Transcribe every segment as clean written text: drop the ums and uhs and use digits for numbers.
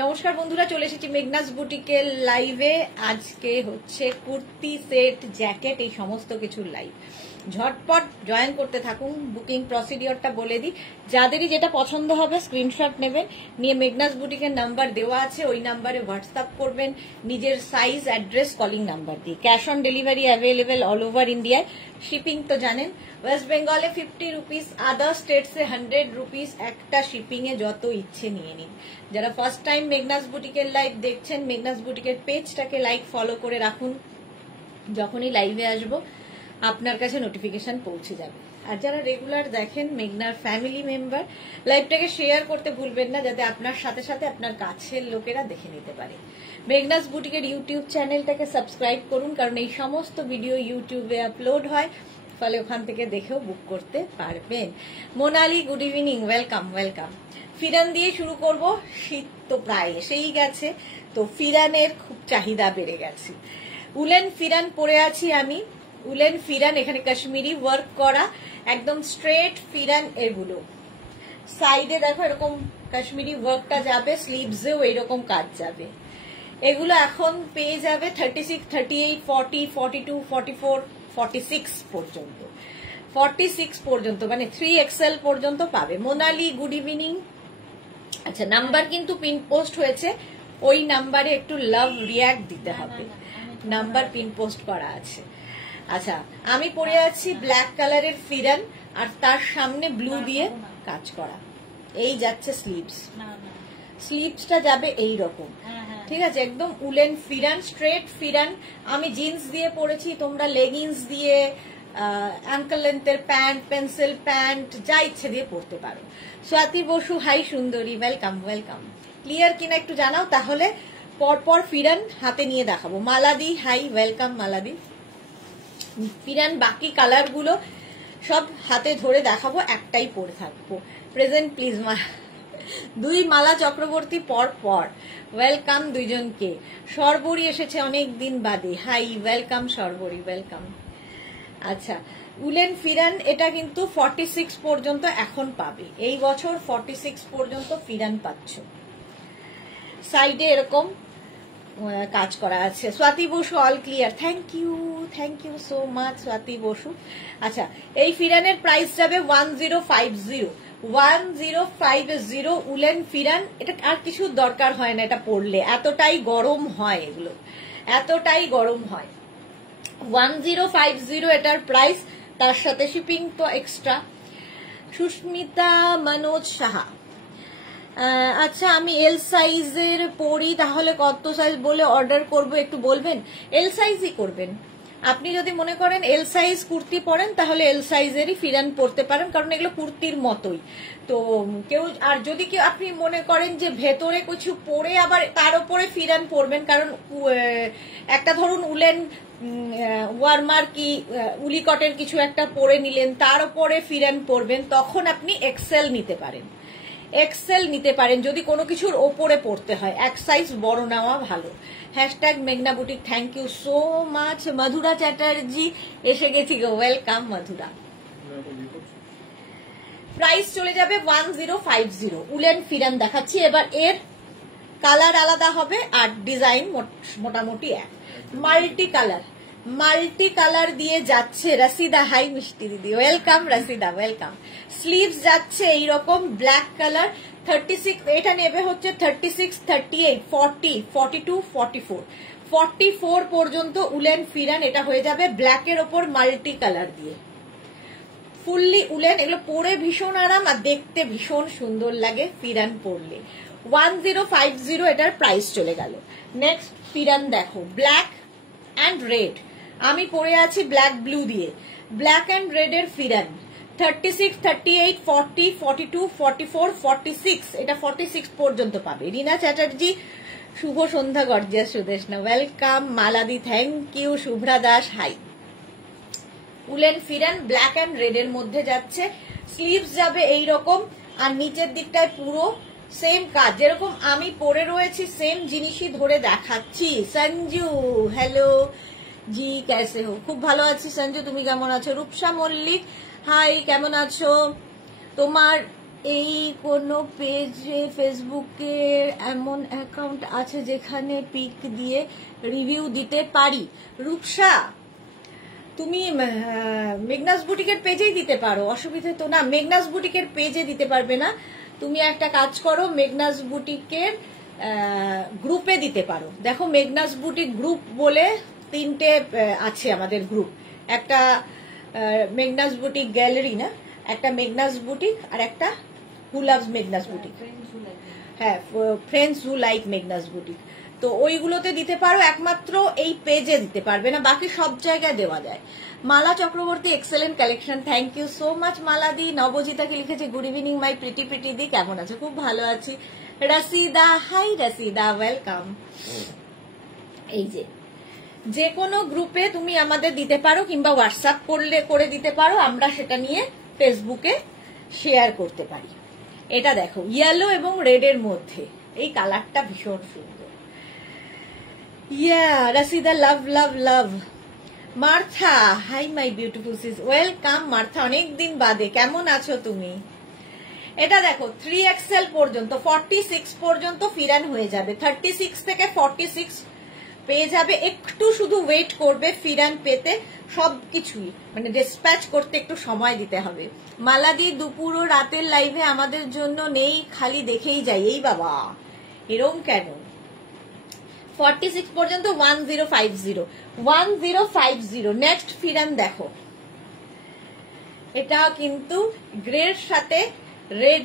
নমস্কার বন্ধুরা, চলে এসেছি মেঘনাস বুটিকের লাইভে। আজকে হচ্ছে কুর্তি সেট, জ্যাকেট, এই সমস্ত কিছুর লাইভ। ঝটপট জয়েন করতে থাকুন। বুকিং প্রসিডিওরটা বলে দিই, যাদেরই যেটা পছন্দ হবে স্ক্রিনশট নেবেন, নিয়ে মেঘনাস বুটিকের নাম্বার দেওয়া আছে, ওই নাম্বারে হোয়াটসঅ্যাপ করবেন নিজের সাইজ, অ্যাড্রেস, কলিং নাম্বার দিয়ে। Cash on delivery available all over ইন্ডিয়ায়। শিপিং তো জানেন, ওয়েস্ট বেঙ্গলে 50 রুপিস, আদার স্টেটসে 100 রুপিস। একটা শিপিং এ যত ইচ্ছে নিয়ে নিন। যারা ফার্স্ট টাইম মেঘনাস বুটিকের লাইভ দেখছেন, মেঘনাস বুটিকের পেজটাকে লাইক ফলো করে রাখুন। যখনই লাইভে আসবো আপনার কাছে নোটিফিকেশন পৌঁছে যাবে। আর যারা রেগুলার দেখেন, মেঘনার ফ্যামিলি মেম্বার, লাইভটাকে শেয়ার করতে ভুলবেন না, যাতে আপনার সাথে সাথে আপনার কাছের লোকেরা দেখে নিতে পারে। মেঘনাস বুটিকের ইউটিউব চ্যানেলটাকে সাবস্ক্রাইব করুন, কারণ এই সমস্ত ভিডিও ইউটিউবে আপলোড হয়, ফলে ওখান থেকে দেখেও বুক করতে পারবেন। Monali, good evening, welcome welcome. Pheran দিয়ে শুরু করব। শীত তো প্রায় এসেই গেছে, তো ফিরানের খুব চাহিদা বেড়ে গেছে। উলেন ফিরান পরে আছি আমি। উলেন ফিরান, এখানে কাশ্মীরি ওয়ার্ক করা, একদম স্ট্রেট ফিরান। এগুলো সাইডে দেখো এরকম কাশ্মীরি ওয়ার্কটা যাবে, স্লিভসেও এইরকম কাজ যাবে। এগুলো এখন পেয়ে যাবে 36, 38, 40, 42, 44, 46 পর্যন্ত। 46 পর্যন্ত মানে 3XL পর্যন্ত পাবে। Monali, good evening. আচ্ছা, নাম্বার কিন্তু পিন পোস্ট হয়েছে, ওই নাম্বারে একটু লাভ রিয়াক্ট দিতে হবে। নাম্বার পিন পোস্ট করা আছে। আচ্ছা, আমি পরে আছি ব্ল্যাক কালারের ফিরান, আর তার সামনে ব্লু দিয়ে কাজ করা। এই যাচ্ছে স্লিভস, স্লিভসটা যাবে এই রকম, ঠিক আছে? একদম উলেন ফিরান, স্ট্রেট ফিরান। আমি জিন্স দিয়ে পরেছি, তোমরা লেগিংস দিয়ে, অ্যাঙ্কেল লেন্থের প্যান্ট, পেন্সিল প্যান্ট, যা ইচ্ছে দিয়ে পরতে পারো। স্বাতি বসু, হাই সুন্দরী, ওয়েলকাম ওয়েলকাম। ক্লিয়ার কিনা একটু জানাও, তাহলে পরপর ফিরান হাতে নিয়ে দেখাবো। মালাদি, হাই, ওয়েলকাম মালাদি। ফিরান বাকি কালার গুলো সব হাতে ধরে দেখাবো, একটাই পরে থাকবো। Present please. দুই মালা চক্রবর্তী পর পর, ওয়েলকাম দুইজনকে। সর্বরী এসেছে অনেক দিন বাদে, হাই, ওয়েলকাম সর্বরী, ওয়েলকাম। আচ্ছা, উলেন ফিরান এটা কিন্তু 46 পর্যন্ত এখন পাবে। এই বছর 46 পর্যন্ত ফিরান পাচ্ছ। সাইডে এরকম কাজ করা আছে। Swati Basu, all clear, thank you so much Swati Basu. আচ্ছা, এই ফিরানের প্রাইস যাবে 1050, 1050 উলেন ফিরান। এটা আর কিছু দরকার হয় না এটা পরলে, এতটাই গরম হয়, এগুলো এতটাই গরম হয়। 1050 এটার প্রাইস, তার সাথে শিপিং তো এক্সট্রা। সুস্মিতা মনোজ সাহা, আচ্ছা, আমি এল সাইজের পরি, তাহলে কত সাইজ বলে অর্ডার করব একটু বলবেন? এল সাইজই করবেন। আপনি যদি মনে করেন এল সাইজ কুর্তি পরেন, তাহলে এল সাইজেরই ফিরান পরতে পারেন, কারণ এগুলো কুর্তির মতোই। তো কেউ, আর যদি কেউ আপনি মনে করেন যে ভেতরে কিছু পরে আবার তার উপরে ফিরান পরবেন, কারণ একটা ধরুন উলেন ওয়ার্মার কি উলিকটের কিছু একটা পরে নিলেন, তার উপরে ফিরান পরবেন, তখন আপনি এক্সেল নিতে পারেন। এক্সেল নিতে পারেন যদি কোনো কিছুর ওপরে পড়তে হয়, এক সাইজ বড় নেওয়া ভালো। হ্যাশট্যাগ মেঘনা boutique, thank you so much. Madhura Chatterjee এসে গেছি গো, ওয়েলকাম মধুরা। প্রাইস চলে যাবে 1050। উলেন ফিরান দেখাচ্ছি এবার, এর কালার আলাদা হবে আর ডিজাইন মোটামুটি এক। মাল্টি কালার দিয়ে যাচ্ছে। রাশিদা, হাই মিষ্টি দিদি, ওয়েলকাম রাশিদা, ওয়েলকাম। স্লিভস যাচ্ছে এইরকম ব্ল্যাক কালার, 36, এটা নেবে হচ্ছে 36, 38, 40, 42, 44, 44 পর্যন্ত উলেন ফিরান। এটা হয়ে যাবে ব্ল্যাকের ওপর মাল্টি কালার দিয়ে, ফুললি উলেন। এগুলো পরে ভীষণ আরাম আর দেখতে ভীষণ সুন্দর লাগে ফিরান পরলে। 1050 এটার প্রাইস চলে গেল। নেক্সট ফিরান দেখো, ব্ল্যাক অ্যান্ড রেড। আমি পরে আছি ব্ল্যাক ব্লু দিয়ে, ব্ল্যাক অ্যান্ড রেড এর ফিরান। 36, 38, 40, 42, 44, 46, এটা 46 পর্যন্ত পাবে। রিনা চ্যাটার্জি, শুভ সন্ধ্যা, গর্জিয়াস সুদেশনা, ওয়েলকাম। মালাদি, thank you. Shubhra Das, hi. Woollen pheran black and red এর মধ্যে যাচ্ছে। স্লিভস যাবে এইরকম, আর নিচের দিকটায় পুরো সেম কাজ, যেরকম আমি পরে রয়েছি সেম জিনিসই ধরে দেখাচ্ছি। সঞ্জু, হ্যালো জি, कैसे हो? খুব ভালো আছি সঞ্জু, তুমি কেমন আছো? রূপসা মল্লিক, হাই, কেমন আছো? তোমার এই কোনো পেজে ফেসবুকে এমন অ্যাকাউন্ট আছে যেখানে পিক দিয়ে রিভিউ দিতে পারি? রূপসা, তুমি মেঘনাস বুটিকের পেজেই দিতে পারো, অসুবিধা তো না। মেঘনাস বুটিকের পেজে দিতে পারবে না, তুমি একটা কাজ করো, মেঘনাস বুটিকের গ্রুপে দিতে পারো। দেখো মেঘনাস বুটিক গ্রুপ বলে 3টে আছে আমাদের গ্রুপ, একটা মেঘনাস বুটিক গ্যালারি না, একটা মেঘনাস বুটিক আর একটা হু লাভস মেঘনাস বুটিক, হ্যাঁ friends who like Meghna's boutique. তো ওইগুলোতে দিতে পারো, একমাত্র এই পেজে দিতে পারবে না, বাকি সব জায়গায় দেওয়া যায়। Mala Chakraborty, excellent collection, thank you so much Mala দি। নবজিতাকে লিখেছে good evening my pretty pretty দি, কেমন আছো? খুব ভালো আছি। Rasida, hi Rasida, welcome. এই যে কোনো গ্রুপে তুমি আমাদের দিতে পারো, কিংবা হোয়াটসঅ্যাপ করে দিতে পারো, আমরা সেটা নিয়ে ফেসবুকে শেয়ার করতে পারি। এটা দেখো ইয়েলো এবং রেড এর মধ্যে এই কালারটা ভীষণ সুন্দর। Yeah Rasida, love love love. Martha, hi my beautiful sis, welcome Martha, অনেকদিন বাদে, কেমন আছো তুমি? এটা দেখো 3XL পর্যন্ত 46 পর্যন্ত ফিরান হয়ে যাবে, 36 থেকে 46 পেয়ে যাবে। একটু শুধু ওয়েট করবে ফিরান পেতে, সবকিছুই মানে ডিসপ্যাচ করতে একটু সময় দিতে হবে। মালাদি, দুপুর ও রাতের লাইভে আমাদের জন্য নেই, খালি দেখেই যাই। এই বাবা, এরকম কেন? 46 পর্যন্ত 1050 নেক্সট ফিরান দেখো, এটা কিন্তু গ্রের সাথে রেড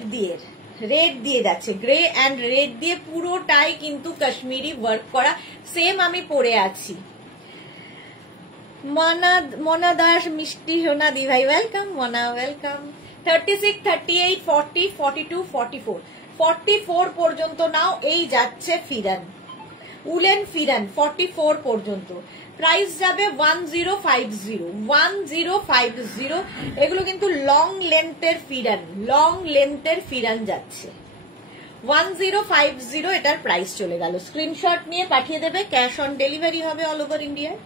দিয়ে যাচ্ছে, গ্রে অ্যান্ড রেড দিয়ে পুরোটাই কিন্তু কাশ্মীরি ওয়ার্ক করা। সেম আমি পরে আছি। মনা দাস, মিষ্টি সোনা দি ভাই, ওয়েলকাম মনা, ওয়েলকাম। 36, 38, 40, 42, 44, 44 পর্যন্ত নাও। এই যাচ্ছে ফিরান, উলেন ফিরান 44 পর্যন্ত। প্রাইস যাবে 1050। এগুলো কিন্তু লং লেন্থের ফিরান যাচ্ছে। 1050 এটার প্রাইস চলে গেল। স্ক্রিনশট নিয়ে পাঠিয়ে দেবে, ক্যাশ অন ডেলিভারি হবে অল ওভার ইন্ডিয়ায়।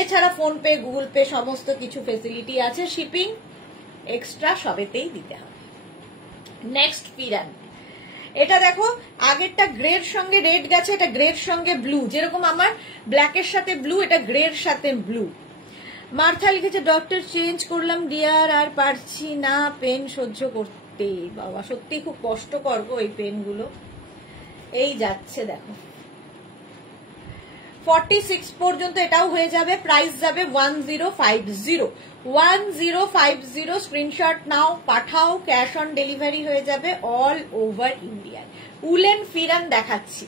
এছাড়া ফোন পে, গুগল পে সমস্ত কিছু ফেসিলিটি আছে, শিপিং এক্সট্রা সবেতেই দিতে হবে। নেক্সট ফিরান, এটা দেখো আগেরটা গ্রের সঙ্গে রেড গেছে, এটা গ্রের সঙ্গে ব্লু, যেরকম আমার ব্ল্যাকের সাথে ব্লু, এটা গ্রের সাথে ব্লু। মার্থা লিখেছে ডক্টর চেঞ্জ করলাম ডিয়ার, আর পারছি না পেন সহ্য করতে। বাবা সত্যি খুব কষ্টকর গো এই পেন গুলো। এই যাচ্ছে দেখো 46 পর্যন্ত এটাও হয়ে যাবে, প্রাইস যাবে 1050। স্ক্রিনশট নাও, পাঠাও, ক্যাশ অন ডেলিভারি হয়ে যাবে অল ওভার ইন্ডিয়ায়। উলেন ফিরান দেখাচ্ছি।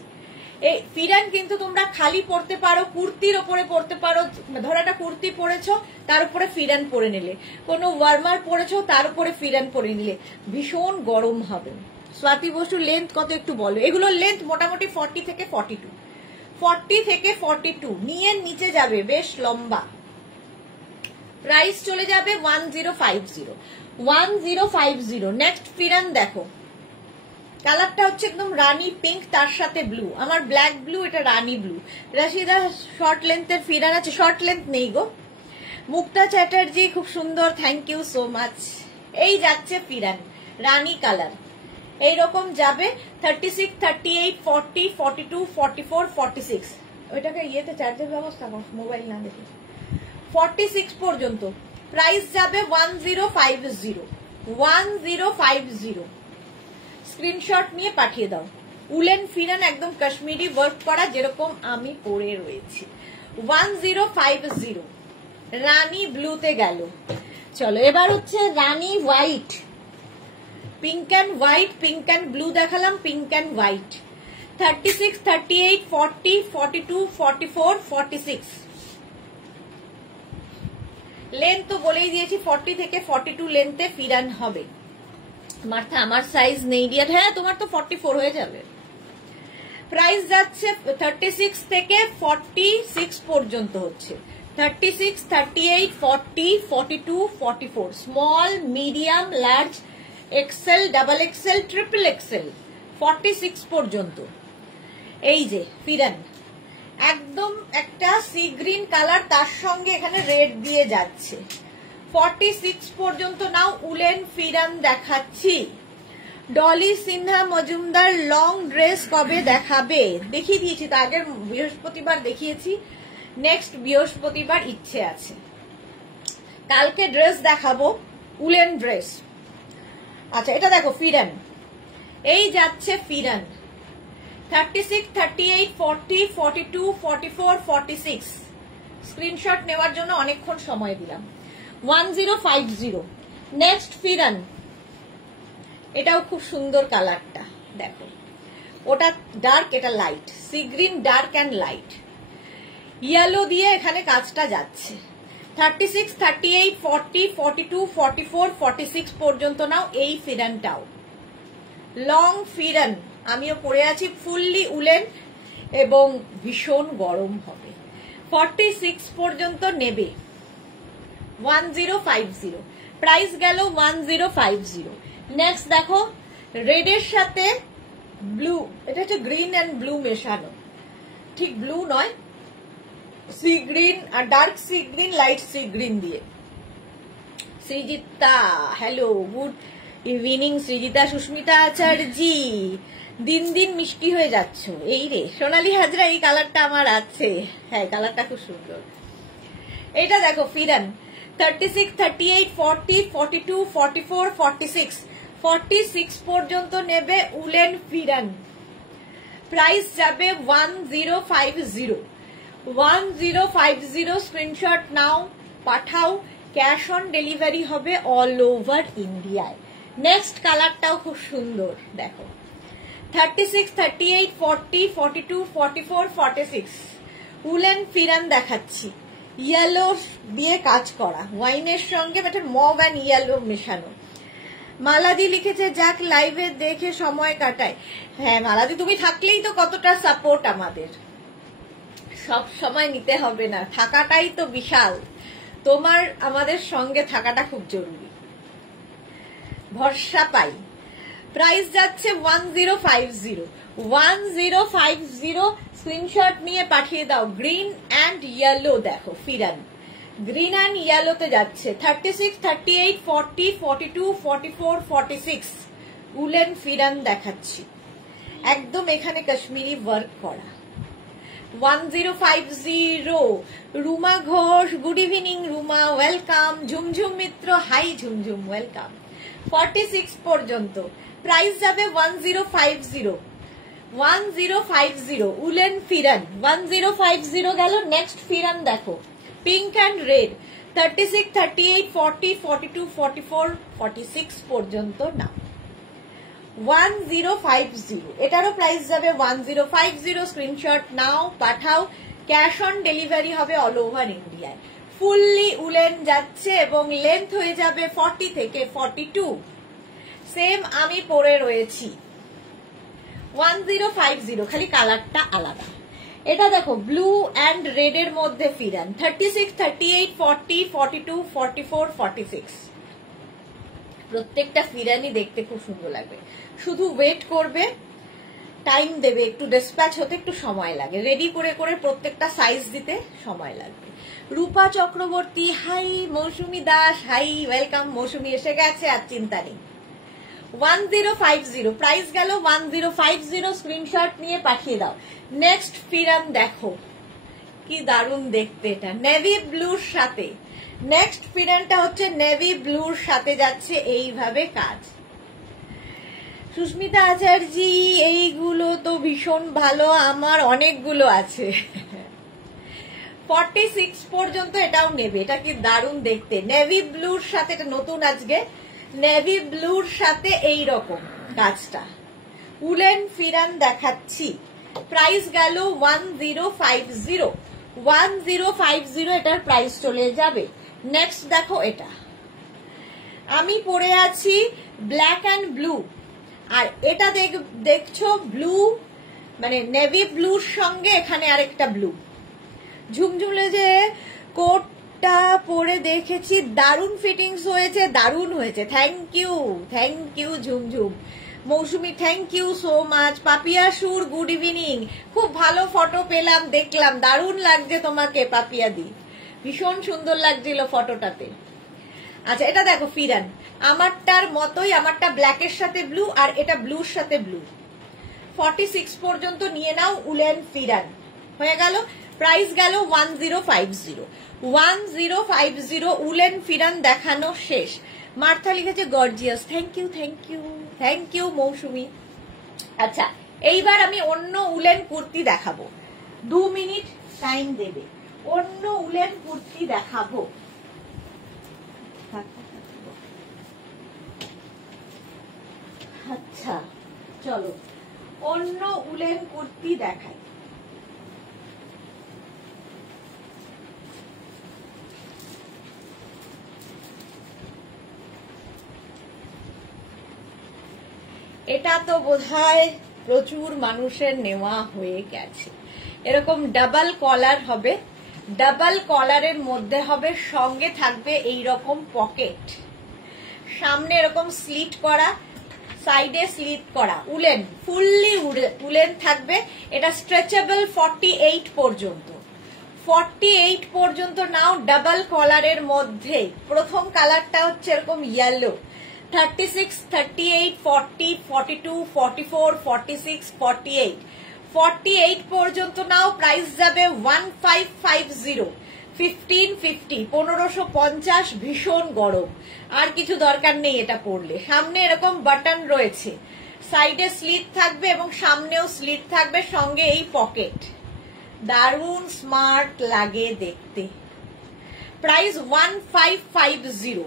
এই ফিরান কিন্তু তোমরা খালি পরতে পারো, কুর্তির ওপরে পরতে পারো। ধরো একটা কুর্তি পরেছো, তার উপরে ফিরান পরে নিলে, কোনো ওয়ার্মার পরেছো, তার উপরে ফিরান পরে নিলে ভীষণ গরম হবে। স্বাতি বসু, লেন্থ কত একটু বলো? এগুলোর লেন্থ মোটামুটি 40 থেকে 42 নিয়ে নিচে যাবে, বেশ লম্বা। প্রাইস চলে যাবে 1050। নেক্সট ফিরান দেখো, কালারটা হচ্ছে একদম রানী পিঙ্ক, তার সাথে ব্লু। আমার ব্ল্যাক ব্লু, এটা রানী ব্লু। রাশিদা, শর্ট লেন্থের ফিরান আছে? শর্ট লেন্থ নেই গো। মুক্তা চ্যাটার্জি, খুব সুন্দর, থ্যাংক ইউ সো মাচ। এই যাচ্ছে ফিরান, রানী কালার, এইরকম যাবে 36, 38, 40, 42, 44, 46। ওইটাকে ইয়েতে চার্জের ব্যবস্থা, মোবাইল না দেখে 46 পর্যন্ত। প্রাইস যাবে 1050। স্ক্রিনশট নিয়ে পাঠিয়ে দাও। উলেন ফিরান একদম কাশ্মীরি ওয়ার্ক করা, যেরকম আমি পরে রয়েছি। 1050। রানী ব্লুতে গেল। চলো এবার হচ্ছে rani white, pink and white, pink and blue দেখালাম, পিঙ্ক অ্যান্ড হোয়াইট। 36, 38, 40, 42, 44, 46। লেন্থ তো বলেই দিয়েছি, 40 থেকে 42 লেন্থে ফিরান হবে। মার্থা, আমার সাইজ নেই ডিয়ার। হ্যাঁ, তোমার তো 44 হয়ে যাবে। প্রাইস যাচ্ছে 36 থেকে 46 পর্যন্ত হচ্ছে। 36, 38, 40, 42, 44। Small, medium, large, XL, double XL, triple XL, 46 পর্যন্ত। এই যে ফিরান, একদম একটা সি গ্রিন কালার, তার সঙ্গে এখানে রেড দিয়ে যাচ্ছে। 46 পর্যন্ত নাও। উলেন ফিরান দেখাচ্ছি। ডলি সিনহা মজুমদার লং ড্রেস কবে দেখাবে? দেখিয়ে দিয়েছি তো, আগের বৃহস্পতিবার দেখিয়েছি, নেক্সট বৃহস্পতিবার ইচ্ছে আছে। কালকে ড্রেস দেখাবো, উলেন ড্রেস। আচ্ছা এটা দেখো ফিরান, এই যাচ্ছে ফিরান 36, 38, 40, 42, 44, 46। স্ক্রিনশট নেওয়ার জন্য অনেকক্ষণ সময় দিলাম। 1050। নেক্সট ফিরান, এটাও খুব সুন্দর কালারটা, দেখো ওটা ডার্ক, এটা light, sea green dark and light, yellow দিয়ে এখানে কাজটা যাচ্ছে। 36, 38, 40, 42, 44, 46 পর্যন্ত নাও এই ফিরানটাও। লং ফিরান আমিও পরে আছি, ফুললি উলেন এবং ভীষণ গরম হবে। 46 পর্যন্ত নেবে। 1050, প্রাইস গেল 1050। নেক্সট দেখো রেডের সাথে ব্লু, এটা হচ্ছে গ্রিন অ্যান্ড ব্লু মেশানো, ঠিক ব্লু নয়, সি গ্রিন আর dark sea green, light sea green দিয়ে। Srijita, hello, good evening Srijita. Susmita Acharya, দিন দিন মিষ্টি হয়ে যাচ্ছ। এই রে সোনালী হাজরা, এই কালারটা আমার আছে, হ্যাঁ কালারটা খুব সুন্দর। এটা দেখো ফিরান 36, 38, 40, 42, 44, 46, 46 পর্যন্ত নেবে উলেন ফিরান। প্রাইস যাবে 1050। 1050 স্ক্রিনশট নাও, পাঠাও, ক্যাশ অন ডেলিভারি হবে অল ওভার ইন্ডিয়ায়। নেক্সট কালারটাও খুব সুন্দর, দেখো 36, 38, 40, 42, 44, 46 উলেন ফিরান দেখাচ্ছি, ইয়েলো দিয়ে কাজ করা, ওয়াইনের সঙ্গে মভ অ্যান্ড ইয়েলো মেশানো। মালাদি লিখেছে যাক লাইভে দেখে সময় কাটায়। হ্যাঁ মালাদি, তুমি থাকলেই তো কতটা সাপোর্ট আমাদের, সব সময় নিতে হবে না, থাকাটাই তো বিশাল, তোমার আমাদের সঙ্গে থাকাটা খুব জরুরি, ভরসা পাই। প্রাইস যাচ্ছে 1050। 1050 স্ক্রিনশট নিয়ে পাঠিয়ে দাও। গ্রিন অ্যান্ড ইয়েলো দেখো ফিরান, গ্রিন অ্যান্ড ইয়েলোতে যাচ্ছে। 36, 38, 40, 42, 44, 46 উলেন ফিরান দেখাচ্ছি, একদম এখানে কাশ্মীরি ওয়ার্ক করা। 1050। Ruma Ghosh, good evening Ruma, welcome. Jhumjhum Mitra, hi Jhumjhum, welcome. 46 পর্যন্ত প্রাইস যাবে 1050। 1050 উলেন ফিরান 1050 গেল। নেক্সট ফিরান দেখো, পিঙ্ক অ্যান্ড রেড 36, 38, 40, 42, 44, 46 পর্যন্ত না। 1050 এটারও প্রাইস যাবে 1050। স্ক্রিনশট নাও, পাঠাও, ক্যাশ অন ডেলিভারি হবে অল ওভার ইন্ডিয়ায়। ফুললি উলেন যাচ্ছে এবং লেন্থ হয়ে যাবে 40 থেকে 42। সেম আমি পরে রয়েছি। 1050, খালি কালারটা আলাদা। এটা দেখো ব্লু অ্যান্ড রেড এর মধ্যে ফিরান 36, 38, 40, 42, 44, 46 প্রত্যেকটা ফিরানি দেখতে খুব সুন্দর লাগবে। শুধু ওয়েট করবে, টাইম দেবে, একটু ডিসপ্যাচ হতে একটু সময় লাগে, রেডি করে করে প্রত্যেকটা সাইজ দিতে সময় লাগবে। রূপা চক্রবর্তী, হাই। মৌসুমী দাস, হাই, ওয়েলকাম। মৌসুমী এসে গেছে, আর চিন্তা নেই। 1050 প্রাইস গেল 1050। স্ক্রিনশট নিয়ে পাঠিয়ে দাও। নেক্সট ফিরান দেখো, কি দারুণ দেখতে, এটা নেভি ব্লুর সাথে। নেক্সট ফিরানটা হচ্ছে নেভি ব্লুর সাথে যাচ্ছে, এইভাবে কাজ। সুস্মিতা আচার্যি, এইগুলো তো ভীষণ ভালো, আমার অনেকগুলো আছে। 46 পর্যন্ত এটাও নেবে, এটা কি দারুণ দেখতে, নেভি ব্লুর সাথে, এটা নতুন আজকে, নেভি ব্লুর সাথে এই রকম কাজটা। উলেন ফিরান দেখাচ্ছি, প্রাইস গেল 1050। 1050 এটার প্রাইস চলে যাবে। নেক্সট দেখো, এটা আমি পরে আছি ব্ল্যাক অ্যান্ড ব্লু, আর এটা দেখছো ব্লু, মানে নেভি ব্লুর সঙ্গে এখানে আরেকটা ব্লু। ঝুমঝুমলে যে কোটটা পরে দেখেছি, দারুণ ফিটিংস হয়েছে, দারুণ হয়েছে। Thank you Jhumjhum. Mousumi, thank you so much. Papiya Sur, good evening. খুব ভালো ফটো পেলাম, দেখলাম, দারুণ লাগছে তোমাকে পাপিয়া দি, ভীষণ সুন্দর লাগছিল ফটোটাতে। আচ্ছা এটা দেখো ফিরান আমারটার মতোই, আমারটা ব্ল্যাকের সাথে ব্লু আর এটা ব্লুর সাথে ব্লু। 46 পর্যন্ত নিয়ে নাও উলেন ফিরান। হয়ে গেল, প্রাইস গেল 1050। 1050 উলেন ফিরান দেখানো শেষ। মার্থা লিখেছে gorgeous, thank you thank you thank you Mousumi. আচ্ছা, এইবার আমি অন্য উলেন কুর্তি দেখাবো, 2 মিনিট টাইম দেবে। অন্য উলেন কুর্তি দেখাবো। আচ্ছা চলো অন্য উলেন কুর্তি দেখাই। এটা তো বোধহয় প্রচুর মানুষের নেওয়া হয়ে গেছে। এরকম ডাবল কলার হবে, ডাবল কলারের মধ্যে হবে, সঙ্গে থাকবে এই রকম পকেট, সামনে এরকম স্লিট করা, সাইডে স্লিট করা, উলেন, ফুললি উলেন থাকবে। এটা স্ট্রেচেবল 48 পর্যন্ত, 48 পর্যন্ত নাও। ডাবল কলারের মধ্যে প্রথম কালারটা হচ্ছে এরকম ইয়েলো, 36, 38, 40, 42, 44, 46, 48, 48 পর্যন্ত নাও। প্রাইস যাবে 1550, 1550, 1550। ভীষণ গরম, আর কিছু দরকার নেই এটা পরলে। সামনে এরকম বাটন রয়েছে, সাইডে স্লিট থাকবে এবং সামনেও স্লিট থাকবে, সঙ্গে এই পকেট। দারুণ স্মার্ট লাগে দেখতে। প্রাইস 1550,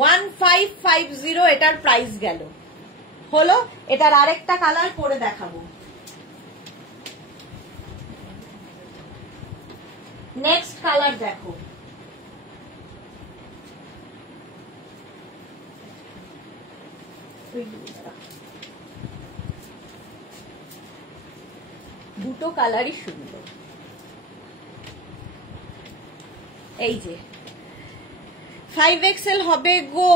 1550 এটার প্রাইস গেল। হলো, এটার আরেকটা কালার পরে দেখাবো। নেক্সট কালার দেখো, দুটো কালারই সুন্দর। এই যে 5XL হবে গো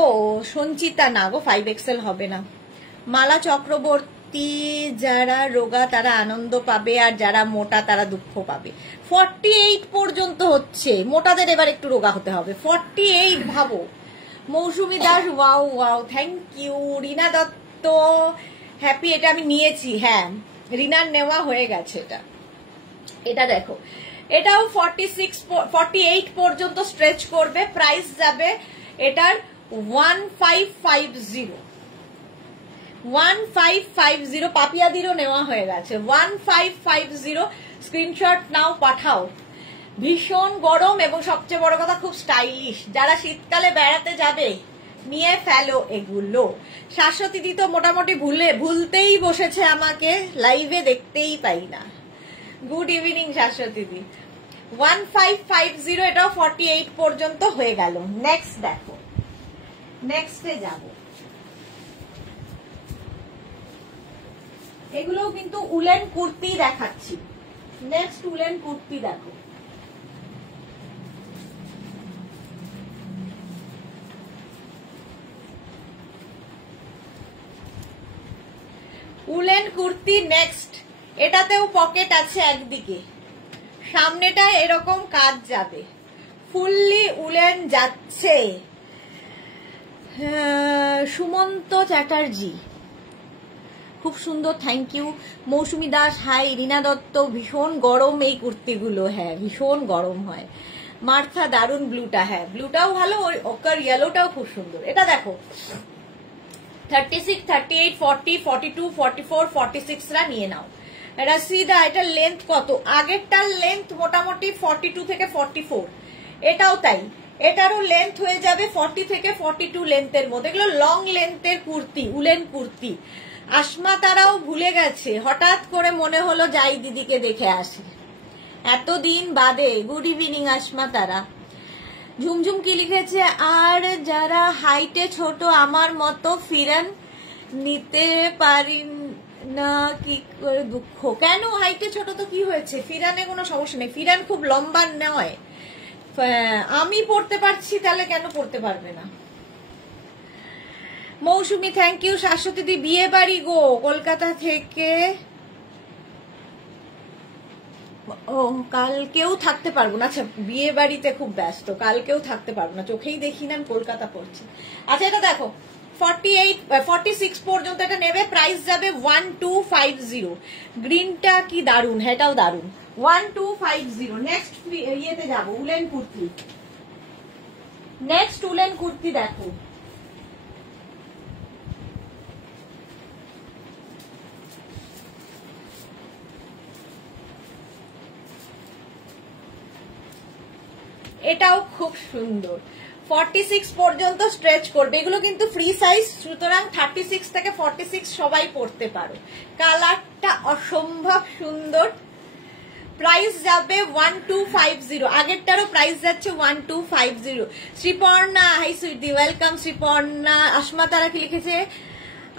সঞ্চিতা, না গো 5XL হবে না। মালা চক্রবর্তী, যারা রোগা তারা আনন্দ পাবে আর যারা মোটা তারা দুঃখ পাবে। 48 পর্যন্ত হচ্ছে, মোটাদের এবার একটু রোগা হতে হবে। 48 ভাবো। Mousumi Das, wow wow, thank you. Rina Dutta, happy, এটা আমি নিয়েছি। হ্যাঁ, রিনার নেওয়া হয়ে গেছে। এটা দেখো, এটাও 48 পর্যন্ত স্ট্রেচ করবে। প্রাইস যাবে এটার 1550, 1550। পাপিয়াদিরও নেওয়া হয়ে গেছে। 1550 স্ক্রিনশট নাও, পাঠাও। ভীষণ গরম এবং সবচেয়ে বড় কথা খুব স্টাইলিশ। যারা শীতকালে বেড়াতে যাবে নিয়ে ফেলো এগুলো। শাশ্বতী তো মোটামুটি ভুলতেই বসেছে, আমাকে লাইভে দেখতেই পাই না। গুড ইভিনিং শাশ্বতী দি। 1550, এটাও 48 পর্যন্ত হয়ে গেল। নেক্সট দেখো, নেক্সটে যাব। এগুলোও কিন্তু উলেন কুর্তি দেখাচ্ছি। নেক্সট উলেন কুর্তি দেখো। Woollen kurti next. এটাতেও পকেট আছে একদিকে, সামনেটা এরকম কাজ যাবে, ফুললি উলেন যাচ্ছে। সুমন্ত চ্যাটার্জি, খুব সুন্দর, thank you. Mousumi Das, hi. Rina Dutta, ভীষণ গরম এই কুর্তিগুলো। হ্যাঁ, ভীষণ গরম হয়। মার্থা, দারুন ব্লুটা। হ্যাঁ, ব্লুটাও ভালো, ওই ওকার ইয়েলোটাও খুব সুন্দর। এটা দেখো 36, 38, 40, 42, 44, 46 রা নিয়ে নাও। রাশিদা, এটার লেন্থ কত? আগেরটার লেন্থ মোটামুটি 42 থেকে 44, এটাও তাই। এটারও লেন্থ হয়ে যাবে 40 থেকে 42 লেন্থের মধ্যে। এগুলো লং লেন্থের কুর্তি, উলেন কুর্তি। আসমা তারাও ভুলে গেছে, হঠাৎ করে মনে হলো যাই দিদিকে দেখে আসি, এতদিন বাদে। গুড ইভিনিং আসমা তারা। ঝুমঝুম কি লিখেছে, আর যারা হাইটে ছোট আমার মতো ফিরান নিতে পারি না, কি করে দুঃখ। কেন হাইটে ছোট তো কি হয়েছে? ফিরানে কোনো সমস্যা নেই, ফিরান খুব লম্বা নয়। আমি পড়তে পারছি, তাহলে কেন পড়তে পারবে না? মৌসুমী, থ্যাংক ইউ। শাশ্বতী দি, বিয়ে বাড়ি গো কলকাতা থেকে ও কালকেও থাকতে পারবো না, আচ্ছা বিয়ে বাড়িতে খুব ব্যস্ত, কালকেও থাকতে পারবো না, চোখেই দেখি না, কলকাতা পড়ছি। আচ্ছা এটা দেখো 46 পর্যন্ত এটা নেবে, প্রাইস যাবে 1250। গ্রিনটা কি দারুন, এটাও দারুন, 1250। নেক্সট ইয়েতে যাবো, woollen kurti. Next woollen kurti দেখো, এটাও খুব সুন্দর, 46 পর্যন্ত স্ট্রেচ করবে। এগুলো কিন্তু ফ্রি সাইজ, সুতরাং 36 থেকে 46 সবাই পরতে পারো। কালারটা অসম্ভব সুন্দর, প্রাইস যাবে 1250। আগেরটারও প্রাইস যাচ্ছে 1250। Sriparna, hi sweety, welcome Sriparna. Asma Tara কি লিখেছে,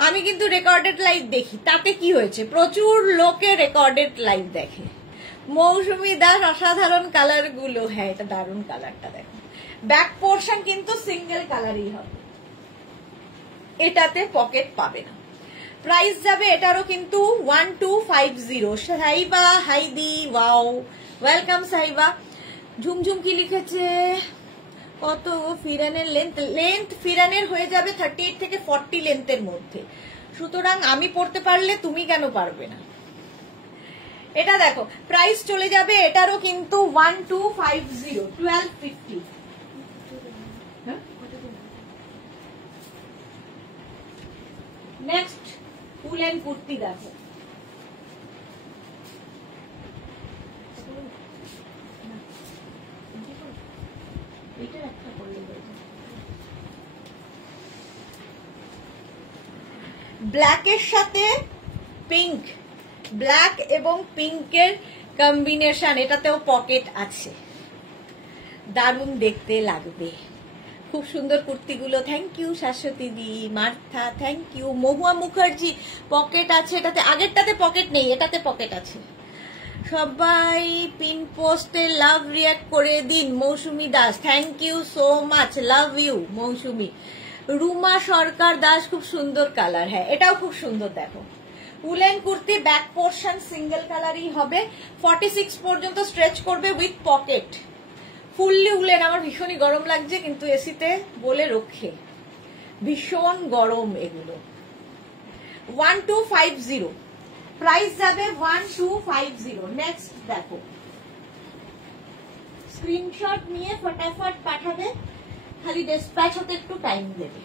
আমি কিন্তু রেকর্ডেড লাইভ দেখি, তাতে কি হয়েছে, প্রচুর লোকে রেকর্ডেড লাইভ দেখে। মৌসুমী দাস, অসাধারণ কালার গুলো, হ্যাঁ এটা দারুণ কালারটা দেখো। ব্যাক পোর্শন কিন্তু সিঙ্গেল কালারই হবে, এটাতে পকেট পাবে না। প্রাইস যাবে এটারও কিন্তু 1250। Saiba হাইদি, wow, welcome Saiba. ঝুমঝুম কি লিখেছে, কত ফিরানের লেন্থ ফিরানের হয়ে যাবে 38 থেকে 40 লেন্থের মধ্যে, সুতরাং আমি পড়তে পারলে তুমি কেন পারবে না। এটা দেখো প্রাইস চলে যাবে এটারও কিন্তু 1250, 1250। নেক্সট উলেন কুর্তি দেখো, ব্ল্যাকের সাথে পিঙ্ক, ব্ল্যাক এবং পিঙ্কের কম্বিনেশন, এটাতেও পকেট আছে, দারুণ দেখতে লাগবে। খুব সুন্দর কুর্তিগুলো, থ্যাংক ইউ শাশ্বতী দি, Martha thank you. Mahua Mukherjee, pocket আছে এটাতে, আগেরটাতে পকেট নেই, এটাতে পকেট আছে। সবাই পিন পোস্টে লাভ রিয়াক্ট করে দিন। Mousumi Das, thank you so much, love you Mousumi. Ruma Sarkar Das, খুব সুন্দর কালার, হ্যাঁ এটাও খুব সুন্দর দেখো। Woollen kurti, back portion single কালারই হবে, 46 পর্যন্ত স্ট্রেচ করবে উইথ পকেট, ফুললি উলেন। আমার ভীষণই গরম লাগছে, কিন্তু এসিতে বলে রক্ষে, ভীষণ গরম এগুলো। 1250, প্রাইস যাবে 1250। নেক্সট দেখো, স্ক্রিনশট নিয়ে ফটাফট পাঠাবে, খালি ডিসপ্যাচ হতে একটু টাইম দেবে।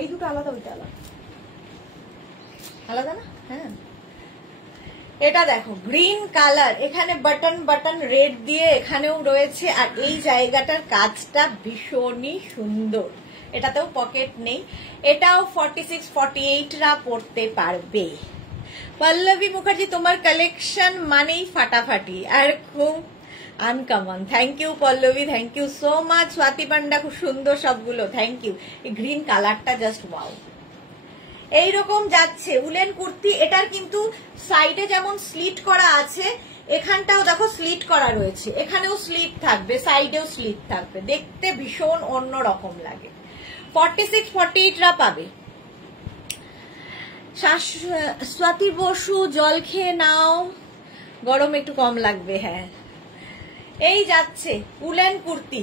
এই দুটো আলাদা, ওইটা আলাদা, আলাদা না, হ্যাঁ। এটা দেখো গ্রিন কালার, এখানে বাটন বাটন রেড দিয়ে এখানেও রয়েছে, আর এই জায়গাটার কাজটা ভীষণই সুন্দর, এটাতেও পকেট নেই। এটাও 46, 48রা পড়তে পারবে। পল্লবী মুখার্জি, তোমার কালেকশন মানেই ফাটাফাটি আর খুব uncommon, thank you Pallavi, thank you so much. Swati Panda, খুব সুন্দর সবগুলো, থ্যাংক ইউ। এই গ্রিন কালারটা জাস্ট ওয়াও, এইরকম যাচ্ছে উলেন কুর্তি। এটার কিন্তু সাইডে যেমন স্লিট করা আছে, এখানটাও দেখো স্লিট করা রয়েছে, এখানেও স্লিট থাকবে, সাইডেও স্লিট থাকবে, দেখতে ভীষণ অন্য রকম লাগে। 46, 48রা পাবে। স্বাতি বসু, জল খেয়ে নাও, গরম একটু কম লাগবে, হ্যাঁ। এই যাচ্ছে উলেন কুর্তি,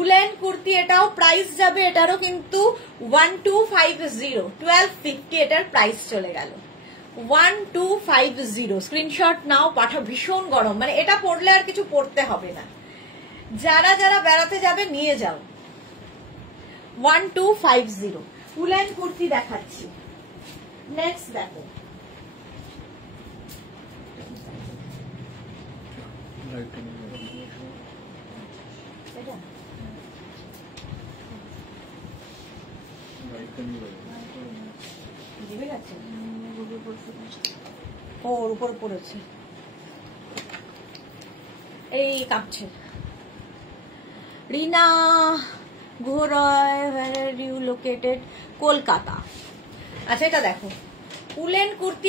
উলেন কুর্তি, এটাও প্রাইস যাবে এটারও কিন্তু 1250, 1250 এটার প্রাইস চলে গেল, 1250। স্ক্রিনশট নাও, পাঠা, ভীষণ গরম, মানে এটা পরলে আর কিছু পরতে হবে না, যারা যারা বেড়াতে যাবে নিয়ে যাও। 1250 উলেন কুর্তি দেখাচ্ছি। নেক্সট দেখো, ওর উপর পড়েছে, এই কাঁপছে। রিনা ঘোরয়, where are you located? Kolkata. আচ্ছা এটা দেখো উলেন কুর্তি,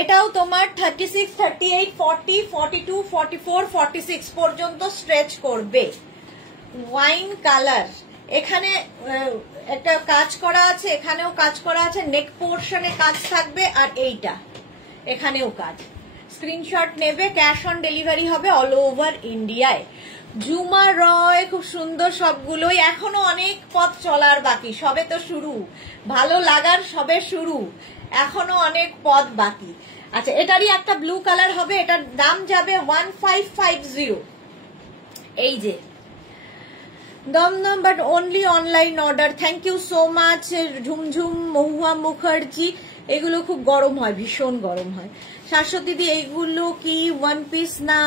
এটাও তোমার 36, 38, 40, 42, 44, 46 পর্যন্ত স্ট্রেচ করবে। ওয়াইন কালার, এখানে একটা কাজ করা আছে, এখানেও কাজ করা আছে, নেক পোর্শনে কাজ থাকবে, আর এইটা এখানেও কাজ। স্ক্রিনশট নেবে, ক্যাশ অন ডেলিভারি হবে অল ওভার ইন্ডিয়ায়। জুমা রয়, খুব সুন্দর সবগুলোই। এখনো অনেক পথ চলার বাকি, সবে তো শুরু, ভালো লাগার সবে শুরু, এখনো অনেক পথ বাকি। আচ্ছা, এটারই একটা ব্লু কালার হবে, এটার দাম যাবে 1550। এই যে Dumdum, but only online order. Thank you so much Jhumjhum Mahua Mukherjee. এগুলো খুব গরম হয়, ভীষণ গরম হয়। শাশ্বতী দিদি, এইগুলো কি ওয়ান পিস না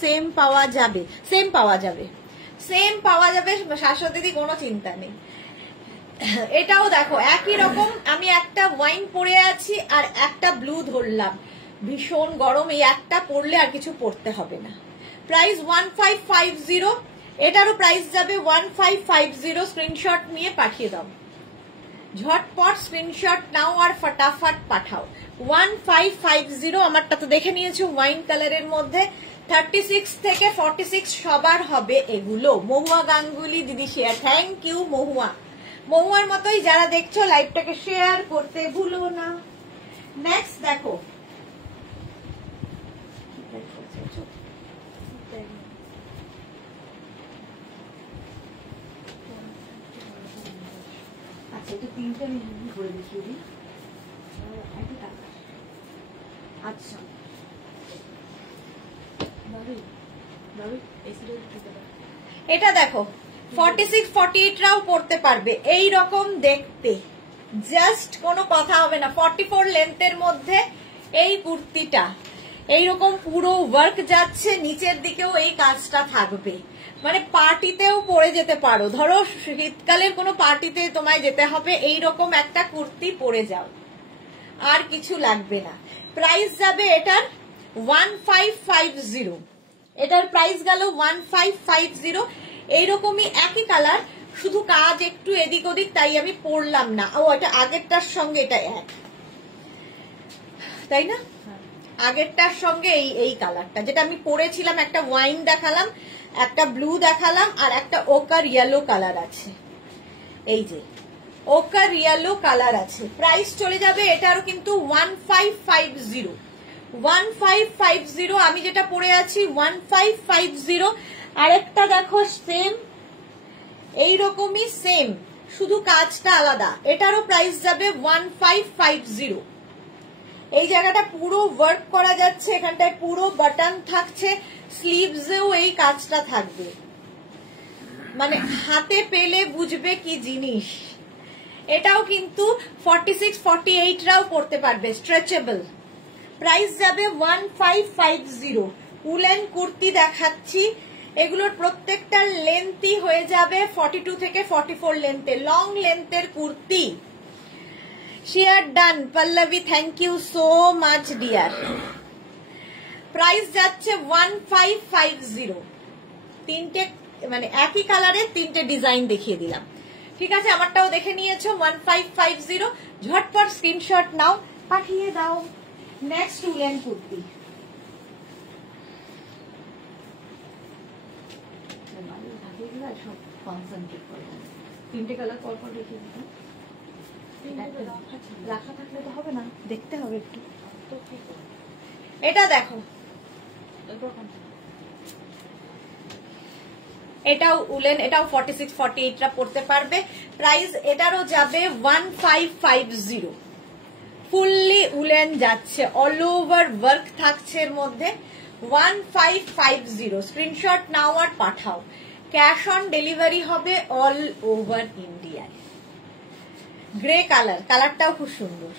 সেম পাওয়া যাবে? সেম পাওয়া যাবে, সেম পাওয়া যাবে শাশ্বতী দিদি, কোনো চিন্তা নেই। এটাও দেখো একই রকম, আমি একটা ওয়াইন পরে আছি আর একটা ব্লু ধরলাম, ভীষণ গরম, এই একটা পরলে আর কিছু পরতে হবে না। প্রাইস 1550, এটারও প্রাইস যাবে 1550। স্ক্রিনশট নিয়ে পাঠিয়ে দাও, ঝটপট স্ক্রিনশট নাও আর ফটাফট পাঠাও। 1550। আমারটা তো দেখে নিয়েছো, ওয়াইন কালারের মধ্যে 36 থেকে 46 সবার হবে এগুলো। মহুয়া গাঙ্গুলি দিদি শেয়ার, থ্যাংক ইউ মহুয়া। মহুয়ার মতোই যারা দেখছো লাইভটাকে শেয়ার করতে ভুলো না। নেক্সট দেখো, আচ্ছা এটা তিনটা আমি করে দেখিয়ে দিই। আচ্ছা এটা দেখো 46 48 রাও পড়তে পারবে, এই রকম দেখতে, জাস্ট কোনো কথা হবে না। 44 লেন্থের মধ্যে এই কুর্তিটা এইরকম পুরো ওয়ার্ক যাচ্ছে, নিচের দিকেও এই কাজটা থাকবে, মানে পার্টিতেও পরে যেতে পারো। ধরো শীতকালের কোনো পার্টিতে তোমায় যেতে হবে, এইরকম একটা কুর্তি পরে যাও, আর কিছু লাগবে না। প্রাইস যাবে এটার 1550, এটার প্রাইস গেল 1550। এইরকমই একই কালার, শুধু কাজ একটু এদিক ওদিক, তাই আমি পরলাম না। ও এটা আগেরটার সঙ্গে এটা এক, তাই না? আগেরটার সঙ্গে এই কালারটা যেটা আমি পরেছিলাম, একটা ওয়াইন দেখালাম, একটা ব্লু দেখালাম, আর একটা ওকার ইয়েলো কালার আছে। এই যে ওকার ইয়েলো কালার আছে। প্রাইস চলে যাবে এটারও কিন্তু 1550, 1550। আমি যেটা পরে আছি 1550। আরেকটা দেখো সেম, এইরকমই সেম, শুধু কাজটা আলাদা, এটারও প্রাইস যাবে 1550। এই জায়গাটা পুরো ওয়ার্ক করা যাচ্ছে, এখানটায় পুরো বাটন থাকছে, স্লিভসেও এই কাজটা থাকবে, মানে হাতে পেলে বুঝবে কি জিনিস। এটাও কিন্তু 46 48 রাও পড়তে পারবে, স্ট্রেচেবল। প্রাইস যাবে 1550। উলেন কুর্তি দেখাচ্ছি, এগুলোর প্রত্যেকটা লেন্থই হয়ে যাবে 42 থেকে 44 লেন্থে, লং লেন্থের kurti. Share done Pallavi, thank you so much dear. Price যাচ্ছে 1550। তিনটে মানে একই কালারের তিনটে ডিজাইন দেখিয়ে দিলাম, ঠিক আছে? আমারটাও দেখে নিয়েছো 1550। ঝটপট স্ক্রিনশট নাও, পাঠিয়ে দাও। নেক্সট উলেন কুর্তি, তিনটে কালার পর পর রেখে দিতাম, রাখা থাকলে তো হবে না, দেখতে হবে একটু। এটা দেখো, এটাও উলেন, এটাও 46 48 রা পড়তে পারবে। প্রাইস এটারও যাবে 1550। ফুললি উলেন যাচ্ছে, অল ওভার ওয়ার্ক থাকছে এর মধ্যে। 1550। স্ক্রিনশট নাও আর পাঠাও, ক্যাশ অন ডেলিভারি হবে অল ওভার ইন্ডিয়ায়। গ্রে কালার, কালারটাও খুব সুন্দর,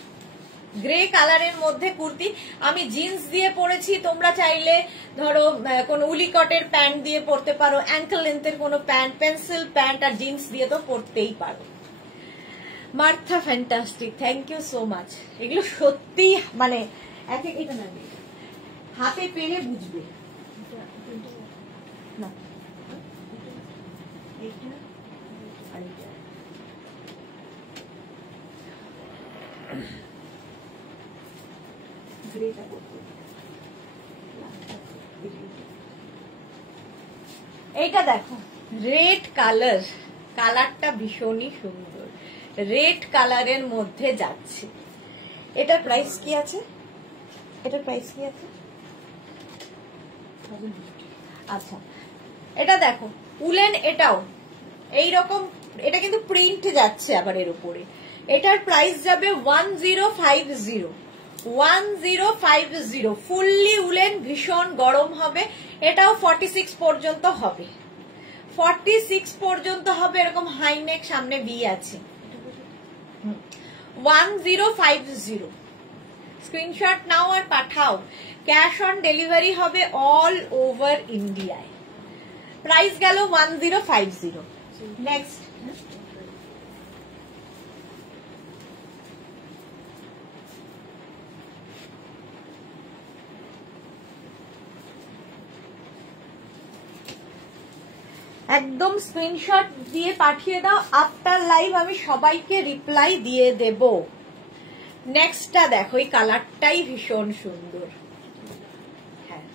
গ্রে কালারের মধ্যে কুর্তি। আমি জিন্স দিয়ে পরেছি, তোমরা চাইলে ধরো কোনো উলিকটের প্যান্ট দিয়ে পরতে পারো, অ্যাঙ্কেল লেন্থের কোনো প্যান্ট, পেন্সিল প্যান্ট আর জিন্স দিয়ে তো পরতেই পারো। Martha fantastic, thank you so much. এগুলো সত্যি মানে এটা না, হাতে পেলে বুঝবে। না এইটা দেখো রেড কালার, কালারটা ভীষণই সুন্দর, রেড কালারের মধ্যে যাচ্ছে। এটার প্রাইস কি আছে? এটার প্রাইস কি আছে? আচ্ছা, এটা দেখো উলেন, এটাও এইরকম, এটা কিন্তু প্রিন্ট যাচ্ছে আবার এর উপরে। এটার প্রাইস যাবে 1050, 1050, ফুললি উলেন, ভীষণ গরম হবে। এটাও 46 পর্যন্ত হবে, 46 পর্যন্ত হবে। এরকম হাইনেক, সামনে ভি আছে। 1050, স্ক্রিনশট নাও আর পাঠাও। ক্যাশ অন ডেলিভারি হবে অল ওভার ইন্ডিয়ায়। প্রাইস গেল 1050। নেক্সট, একদম স্ক্রিনশট দিয়ে পাঠিয়ে দাও। আফটার লাইভ আমি সবাইকে রিপ্লাই দিয়ে দেব। নেক্সটটা দেখো, এই কালারটাই ভীষণ সুন্দর। হ্যাঁ,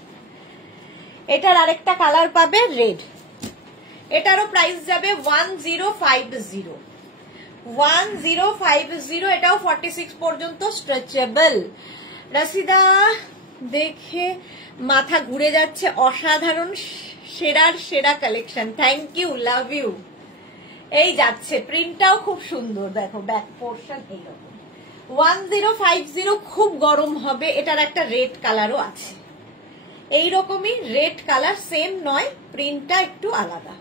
এটার আরেকটা কালার পাবে রেড। এটারও প্রাইস যাবে 1050, 1050। এটাও 46 পর্যন্ত স্ট্রেচেবল। রাশিদা দেখে মাথা ঘুরে যাচ্ছে, অসাধারণ, সেরার সেরা collection, thank you, love you. এই যাচ্ছে, প্রিন্টটাও খুব সুন্দর, দেখো ব্যাক পোর্শন এইরকম। 1050, খুব গরম হবে। এটার একটা রেড কালারও আছে, এইরকমই রেড কালার, সেম নয়, প্রিন্টটা একটু আলাদা,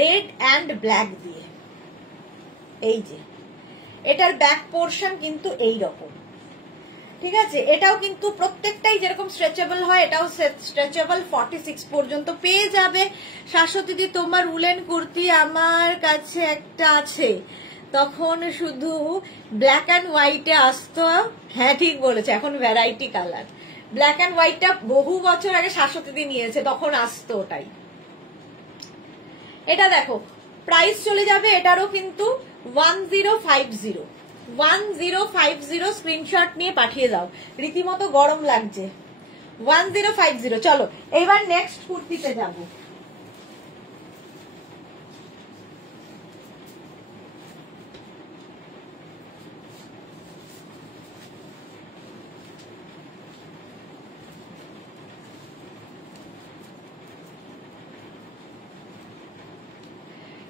রেড অ্যান্ড ব্ল্যাক দিয়ে। এই যে এটার ব্যাক পোর্শন কিন্তু এইরকম, ঠিক আছে। এটাও কিন্তু প্রত্যেকটাই যেরকম স্ট্রেচেবল হয়, এটাও স্ট্রেচেবল, 46 পর্যন্ত পেয়ে যাবে। শাশ্বতী, তোমার উলেন কুর্তি আমার কাছে একটা আছে, তখন শুধু ব্ল্যাক অ্যান্ড হোয়াইটে আসতো। হ্যাঁ ঠিক বলেছে, এখন ভ্যারাইটি কালার। ব্ল্যাক অ্যান্ড হোয়াইটটা বহু বছর আগে শাশ্বতী নিয়েছে, তখন আসতো ওটাই। এটা দেখো, প্রাইস চলে যাবে এটারও কিন্তু 1050, 1050। স্ক্রিনশট নিয়ে পাঠিয়ে দাও, রীতিমতো গরম লাগছে। 1050। চলো এবার নেক্সট কুর্তিতে যাব।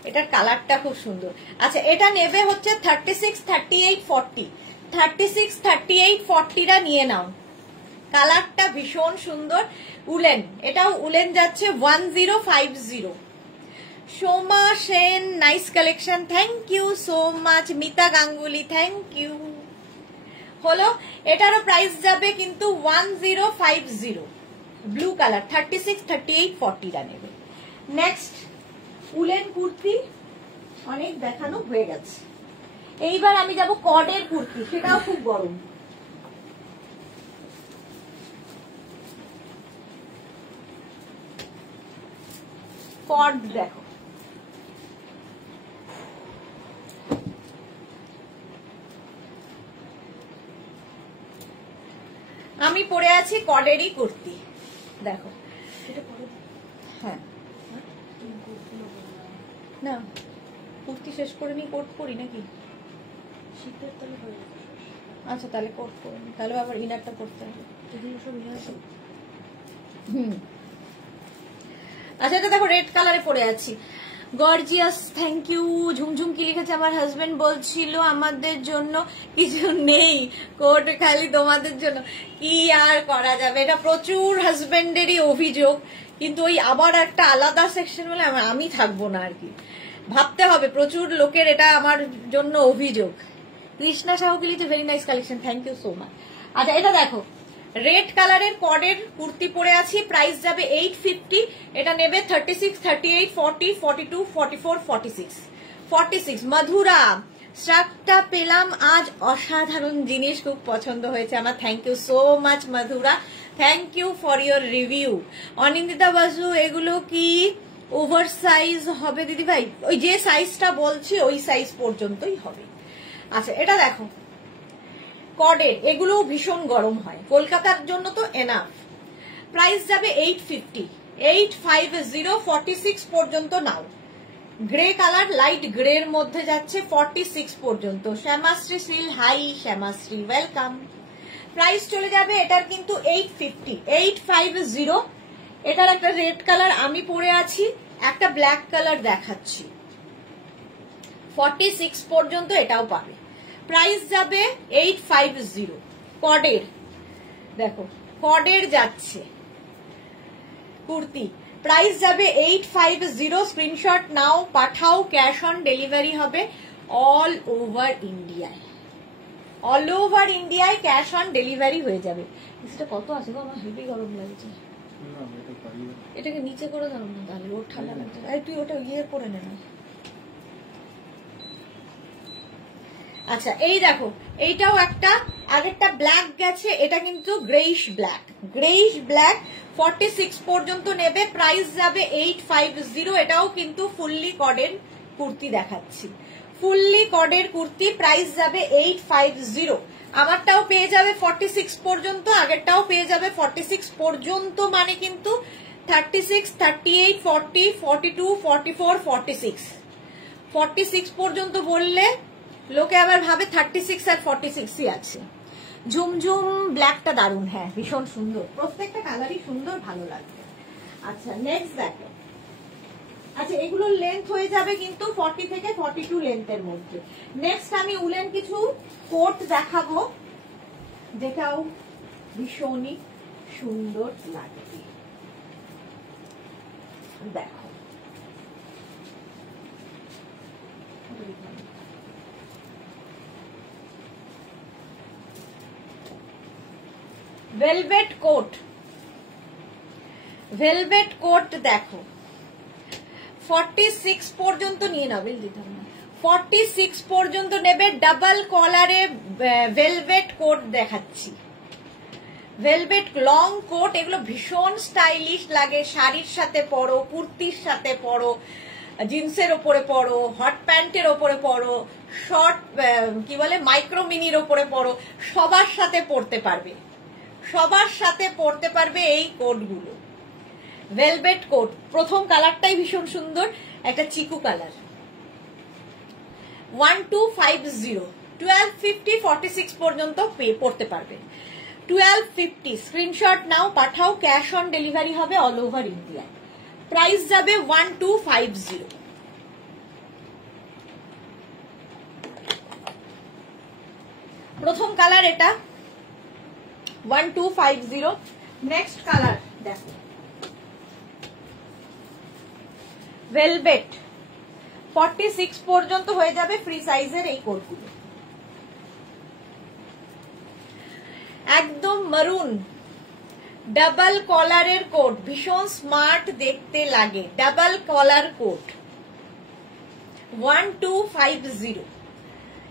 এটার কালারটা খুব সুন্দর। আচ্ছা, এটা নেবে হচ্ছে 36, 38, 40, 36, 38, 40টা নিয়ে নাও। কালারটা ভীষণ সুন্দর, উলেন, এটাও উলেন যাচ্ছে 1050। Soma Sen, nice collection, thank you so much. Mita Ganguly, thank you. হলো, এটারও প্রাইস যাবে কিন্তু 1050, ব্লু কালার, 36, 38, 40টা নেবে। নেক্সট উলেন কুর্তি অনেক দেখানো হয়ে গেছে, এইবার আমি যাব কর্ডের কুর্তি, সেটাও খুব গরম। কর্ড দেখো, আমি পরে আছি কর্ডেরই কুর্তি, দেখো। হ্যাঁ না, কুর্তি শেষ করে নি, কোট পরি নাকি? আচ্ছা তাহলে কোট পরি, তাহলে আবার ইনারটা করতে হবে। আচ্ছা, এটা দেখো রেড কালারে পরে আছি, গর্জিয়াস, থ্যাংক ইউ। ঝুমঝুম কি লিখেছে, আমার হাজবেন্ড বলছিল আমাদের জন্য কিছু নেই, কোট খালি তোমাদের জন্য। কি আর করা যাবে, এটা প্রচুর হাজবেন্ডেরই অভিযোগ, কিন্তু ওই আবার একটা আলাদা সেকশন বলে আমি থাকবো না আর কি, ভাবতে হবে। প্রচুর লোকের এটা আমার জন্য অভিযোগ। কৃষ্ণা সাহু কি লিখেছে, very nice collection, thank you so much. আচ্ছা, এটা দেখো রেড কালারের কর্ডের কুর্তি পরে আছি, প্রাইস যাবে 850। এটা নেবে 36, 38, 40, 42, 44, 46, 46। মধুরা, স্ট্রাকটা পেলাম আজ, অসাধারণ জিনিস, খুব পছন্দ হয়েছে আমার, thank you so much Madhura, thank you for your review. Anindita Basu, এগুলো কি ওভার সাইজ হবে দিদি ভাই? ওই যে সাইজটা বলছি ওই সাইজ পর্যন্তই হবে। আচ্ছা, এটা দেখো কর্ডের, এগুলো ভীষণ গরম হয়, কলকাতার জন্য তো এনাফ। প্রাইস যাবে 850, 850, 46 পর্যন্ত নাও। গ্রে কালার, লাইট গ্রের মধ্যে যাচ্ছে 46 পর্যন্ত। Shyamashree Sil, hi Shyamashree, welcome. Price চলে যাবে এটার কিন্তু 850। এটার একটা রেড কালার আমি পরে আছি, একটা ব্ল্যাক কালার দেখাচ্ছি। 46 পর্যন্ত এটাও পাবে। প্রাইস যাবে 850। কডের দেখো, কডের যাচ্ছে কুর্তি, প্রাইস যাবে 850। স্ক্রিনশট নাও, পাঠাও, ক্যাশ অন ডেলিভারি হবে অল ওভার ইন্ডিয়ায়। অল ওভার ইন্ডিয়ায় ক্যাশ অন ডেলিভারি হয়ে যাবে। এটা কত আছে গো, আমার হেভি গরম লাগছে। এটাকে নিচে করে দাও না, তাহলে ওর ঠান্ডা লাগছে। তুই ওটা ইয়ে করে নে না। আচ্ছা এই দেখো, এইটাও একটা, আরেকটা ব্ল্যাক গেছে, এটা কিন্তু গ্রেইশ ব্ল্যাক। গ্রেইশ ব্ল্যাক 46 পর্যন্ত নেবে, প্রাইস যাবে 850। এটাও কিন্তু ফুললি কডের কুর্তি দেখাচ্ছি, ফুললি কডের কুর্তি, প্রাইস যাবে 850। আমারটাও পেয়ে যাবে 46 পর্যন্ত, আগেরটাও পেয়ে যাবে 46 পর্যন্ত, মানে কিন্তু 36, 38, 40, 42, 44, 46। 46 পর্যন্ত বললে লোকে আবার ভাবে 36 আর 46ই আছে। ঝুমঝুম ব্ল্যাকটা দারুণ, হ্যাঁ ভীষণ সুন্দর, প্রত্যেকটা কালারই সুন্দর, ভালো লাগবে। আচ্ছা নেক্সট দেখো, আচ্ছা এগুলোর লেন্থ হয়ে যাবে কিন্তু 40 থেকে 42 লেন্থের মধ্যে। নেক্সট আমি উলেন কিছু কোট দেখাবো, যেটাও ভীষণই সুন্দর লাগে। দেখো ভেলভেট কোট, ভেলভেট কোট দেখো 46 পর্যন্ত নিয়ে নাও, দিতাম না, 46 পর্যন্ত নেবে। ডাবল কলারে ভেলভেট কোট দেখাচ্ছি, ভেলভেট লং কোট, এগুলো ভীষণ স্টাইলিশ লাগে। শাড়ির সাথে পরো, কুর্তির সাথে পরো, জিন্সের ওপরে পরো, হট প্যান্টের ওপরে পরো, শর্ট কি বলে মাইক্রো মিনির ওপরে পরো, সবার সাথে পরতে পারবে, সবার সাথে পরতে পারবে এই কোটগুলো। ভেলভেট কোট, প্রথম কালারটাই ভীষণ সুন্দর, একটা চিকু কালার। 1250, 1250, 46 পর্যন্ত পড়তে পারবে। 1250 স্ক্রিনশট নাও, পাঠাও, ক্যাশ অন ডেলিভারি হবে অল ওভার ইন্ডিয়া। প্রাইস যাবে 1250। প্রথম কালার এটা 1250। নেক্সট কালার দেখো, ভেলভেট 46 পর্যন্ত হয়ে যাবে, ফ্রি সাইজের এই কোটগুলো। একদম মারুন ডাবল কলারের কোট, ভীষণ স্মার্ট দেখতে লাগে, ডাবল কলার কোট 1250।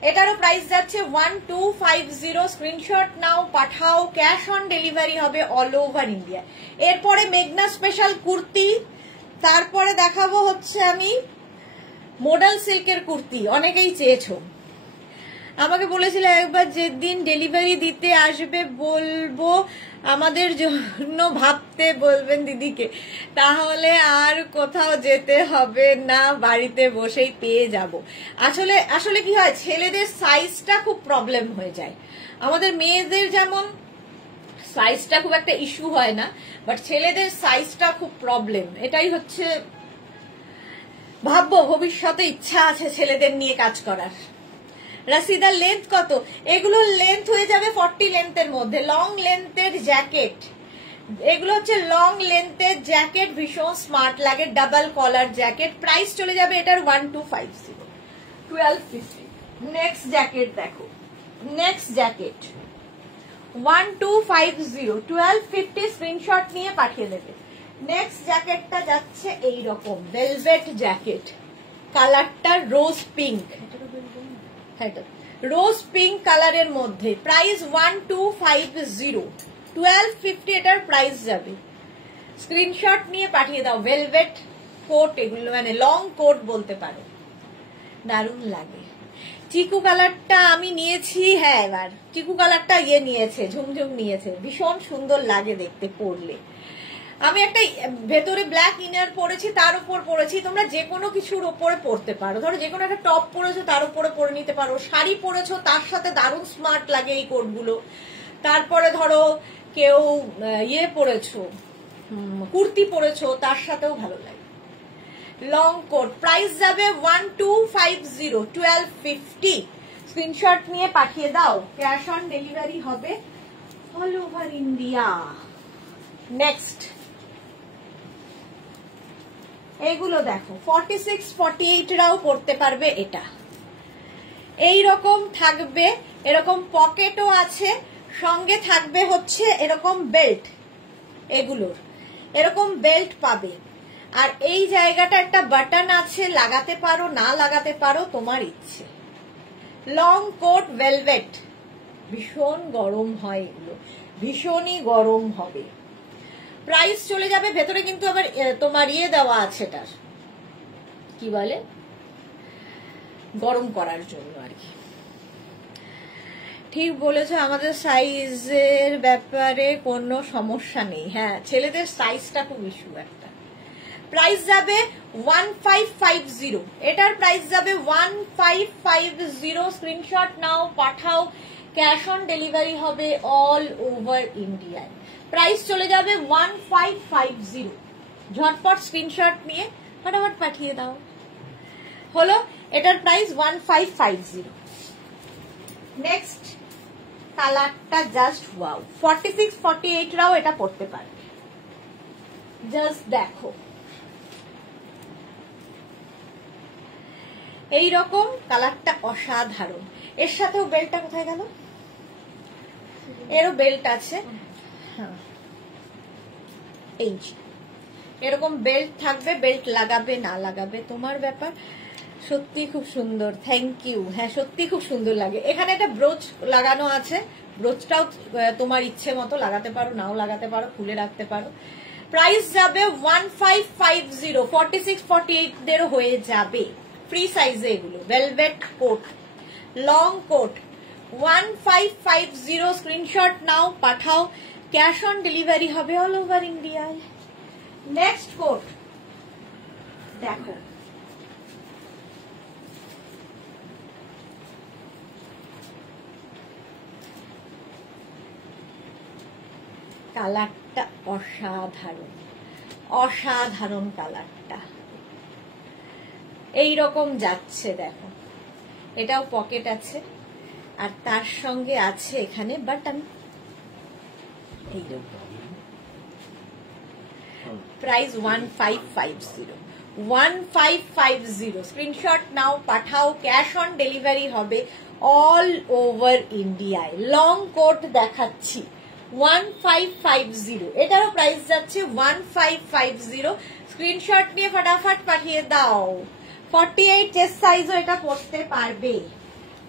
এটারও প্রাইস যাচ্ছে 1250। স্ক্রিনশট নাও, পাঠাও, ক্যাশ অন ডেলিভারি হবে অল ওভার ইন্ডিয়া। এরপরে মেঘনা স্পেশাল কুর্তি, তারপরে দেখাবো হচ্ছে আমি মডেল সিল্কের কুর্তি। অনেকেই চেয়েছো, আমাকে বলেছিল একবার যেদিন ডেলিভারি দিতে আসবে বলবো আমাদের জন্য ভাবতে বলবেন দিদিকে, তাহলে আর কোথাও যেতে হবে না, বাড়িতে বসেই পেয়ে যাব। আসলে আসলে কি হয়, ছেলেদের সাইজটা খুব প্রবলেম হয়ে যায়। আমাদের মেয়েদের যেমন সাইজটা খুব একটা ইস্যু হয় না, বাট ছেলেদের সাইজটা খুব প্রবলেম। এটাই হচ্ছে, ভাববো ভবিষ্যতে ইচ্ছা আছে ছেলেদের নিয়ে কাজ করার। রাশিদার লেন্থ কত? এগুলোর লেন্থ হয়ে যাবে 40 লেন্থের মধ্যে। লং লেন্থের জ্যাকেট, এগুলো হচ্ছে লং লেন্থের জ্যাকেট, ভীষণ স্মার্ট লাগে, ডাবল কলার জ্যাকেট। প্রাইস চলে যাবে এটার 1250, 1250। নেক্সট জ্যাকেট দেখো, নেক্সট জ্যাকেট 1250, 1250 স্ক্রিনশট নিয়ে পাঠিয়ে দেবে। নেক্সট জ্যাকেটটা যাচ্ছে এইরকম ভেলভেট জ্যাকেট, কালারটা রোজ পিঙ্ক, রোজ পিঙ্ক কালারের মধ্যে। প্রাইস 1250, 1250 এটার প্রাইস যাবে। স্ক্রিনশট নিয়ে পাঠিয়ে দাও। ভেলভেট কোট, এগুলো মানে লং কোট বলতে পারো, দারুণ লাগে। চিকু কালারটা আমি নিয়েছি, হ্যাঁ এবার চিকু কালারটা ইয়ে নিয়েছে, ঝুমঝুম নিয়েছে, ভীষণ সুন্দর লাগে দেখতে পরলে। আমি একটা ভেতরে ব্ল্যাক ইনার পরেছি, তার উপর পরেছি, তোমরা যে কোনো কিছুর উপরে পরতে পারো। ধরো যে কোনো একটা টপ পরেছো তার উপরে পরে নিতে পারো, শাড়ি পরেছো তার সাথে দারুণ স্মার্ট লাগে এই কোটগুলো। তারপরে ধরো কেউ ইয়ে পরেছো, কুর্তি পরেছো, তার সাথেও ভালো লাগে। লং কোট, প্রাইস যাবে 1250, 1250। স্ক্রিনশট নিয়ে পাঠিয়ে দাও, ক্যাশ অন ডেলিভারি হবে অল ওভার ইন্ডিয়া। নেক্সট এইগুলো দেখো, 46, 48 রাও পড়তে পারবে। এটা এই রকম থাকবে, এরকম পকেটও আছে, সঙ্গে থাকবে হচ্ছে এরকম বেল্ট, এগুলোর এরকম বেল্ট পাবে। আর এই জায়গাটা একটা বাটন আছে, লাগাতে পারো না লাগাতে পারো, তোমার ইচ্ছে। লং কোট ভেলভেট, ভীষণ গরম হয় এগুলো, ভীষণই গরম হবে। প্রাইস চলে যাবে, ভেতরে কিন্তু আবার তোমার ইয়ে দেওয়া আছে, এটার কি বলে, গরম করার জন্য আর কি। ঠিক বলেছো, আমাদের সাইজের ব্যাপারে কোনো সমস্যা নেই। হ্যাঁ, ছেলেদের সাইজটা খুব ইস্যু একটা। প্রাইস যাবে 1550, এটার প্রাইস যাবে 1550। স্ক্রিনশট নাও, পাঠাও, ক্যাশ অন ডেলিভারি হবে অল ওভার ইন্ডিয়ায়। প্রাইস চলে যাবে 1550। ঝটপট স্ক্রিনশট নিয়ে ফটাফট পাঠিয়ে দাও। হলো, এটার প্রাইস 1550। নেক্সট কালারটা জাস্ট ওয়াও, 46, 48 রাও এটা পড়তে পারবে। জাস্ট দেখো, এইরকম কালারটা অসাধারণ। এর সাথেও বেল্টটা কোথায় গেল, এরও বেল্ট আছে। হ্যাঁ, এই এরকম বেল্ট থাকবে, বেল্ট লাগাবে না লাগাবে তোমার ব্যাপার। সত্যি খুব সুন্দর, থ্যাংক ইউ। হ্যাঁ, সত্যি খুব সুন্দর লাগে। এখানে একটা ব্রোচ লাগানো আছে, ব্রোচটাও তোমার ইচ্ছে মতো লাগাতে পারো, নাও লাগাতে পারো, খুলে রাখতে পারো। প্রাইস যাবে 1550, 46, 48 দের হয়ে যাবে। ফ্রি সাইজে এগুলো, velvet coat, long coat, 1550। Screenshot নাও, পাঠাও, ক্যাশ অন ডেলিভারি হবে অল ওভার ইন্ডিয়ায়। নেক্সট কোট দেখো, কালারটা অসাধারণ, অসাধারণ কালারটা। এইরকম যাচ্ছে দেখো, এটাও পকেট আছে, আর তার সঙ্গে আছে এখানে বাটন। এইরকম প্রাইস 1550, 1550। স্ক্রিনশট নাও, পাঠাও, ক্যাশ অন ডেলিভারি হবে অল ওভার ইন্ডিয়ায়। লং কোট দেখাচ্ছি 1550, এটারও প্রাইস যাচ্ছে 1550। স্ক্রিনশট নিয়ে ফটাফট পাঠিয়ে দাও। 48 চেস্ট সাইজও এটা পড়তে পারবে।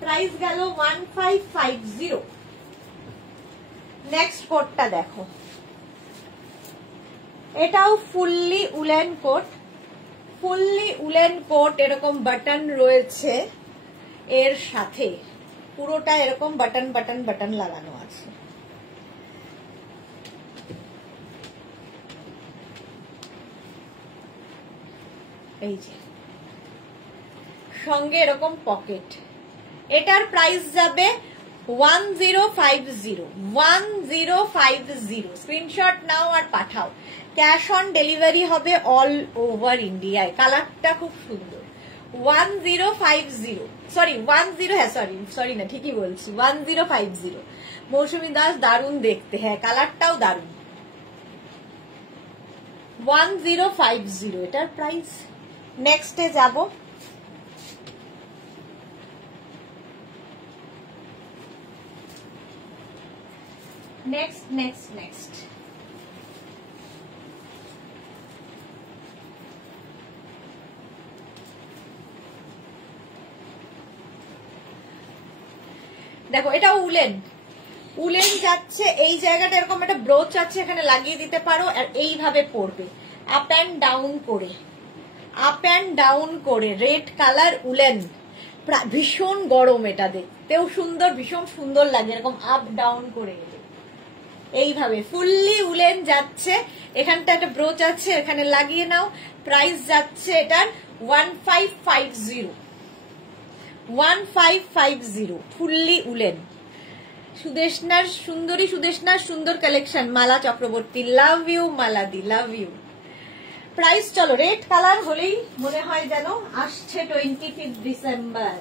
প্রাইস গেল 1550। নেক্সট কোটটা দেখো, এটাও fully woollen coat, fully woollen coat. এরকম বাটন রয়েছে এর সাথে, পুরোটা এরকম বাটন বাটন বাটন লাগানো আছে। এই যে সঙ্গে এরকম পকেট। এটার প্রাইস যাবে 1050, 1050। স্ক্রিনশট নাও আর পাঠাও, ক্যাশ অন ডেলিভারি হবে অল ওভার ইন্ডিয়ায়। কালারটা খুব সুন্দর। 1050, সরি 10, হ্যাঁ সরি না, ঠিকই বলছি, 1050। মৌসুমী দাস, দারুণ দেখতে। হ্যাঁ, কালারটাও দারুণ। 1050 এটার প্রাইস। নেক্সটে যাব, নেক্সট নেক্সট নেক্সট দেখো, এটা উলেন, উলেন যাচ্ছে। এই জায়গাটা এরকম একটা ব্রোচ আছে, এখানে লাগিয়ে দিতে পারো, আর এইভাবে পড়বে আপ অ্যান্ড ডাউন করে, আপ অ্যান্ড ডাউন করে। রেড কালার উলেন, ভীষণ গরম, এটা দেখতেও সুন্দর, ভীষণ সুন্দর লাগে এরকম আপ ডাউন করে এলে। এইভাবে ফুললি উলেন যাচ্ছে, এখানটা একটা ব্রোচ আছে, এখানে লাগিয়ে নাও। প্রাইস যাচ্ছে এটার 1550, 1550 ফুললি উলেন। সুদেশনার সুন্দরী, সুদেশনার সুন্দর collection. Mala Chakraborty, love you মালাদি, লাভ ইউ। প্রাইস চলো, রেড কালার হলেই মনে হয় যেন আসছে 25 ডিসেম্বর।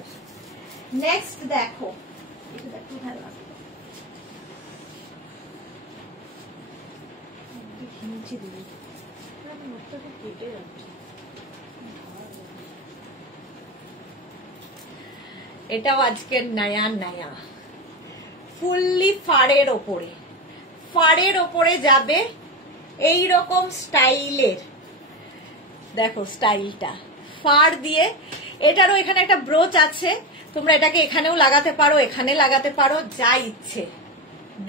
নেক্সট দেখো, এটাও আজকের নয়া নয়া ফুললি ফাড়ের ওপরে, ফাড়ের ওপরে যাবে এই রকম স্টাইলের। দেখো স্টাইলটা ফাড় দিয়ে, এটারও এখানে একটা ব্রোচ আছে, তোমরা এটাকে এখানেও লাগাতে পারো, এখানে লাগাতে পারো, যা ইচ্ছে।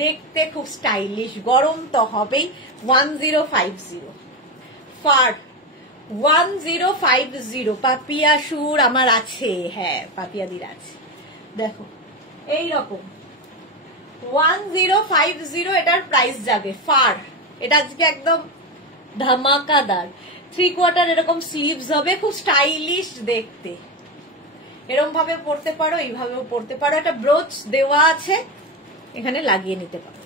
দেখতে খুব স্টাইলিশ, গরম তো হবেই। 1050 ফাড়, 1050। পাপিয়া সুর আমার আছে, হ্যাঁ পাপিয়াদির আছে। দেখো এইরকম 1050 এটার প্রাইস যাবে। ফাড়, এটা আজকে একদম ধামাকাদার। 3/4 এরকম স্লিভস হবে, খুব স্টাইলিশ দেখতে। এরকম ভাবে পরতে পারো, এইভাবেও পরতে পারো। একটা ব্রোচ দেওয়া আছে, এখানে লাগিয়ে নিতে পারো।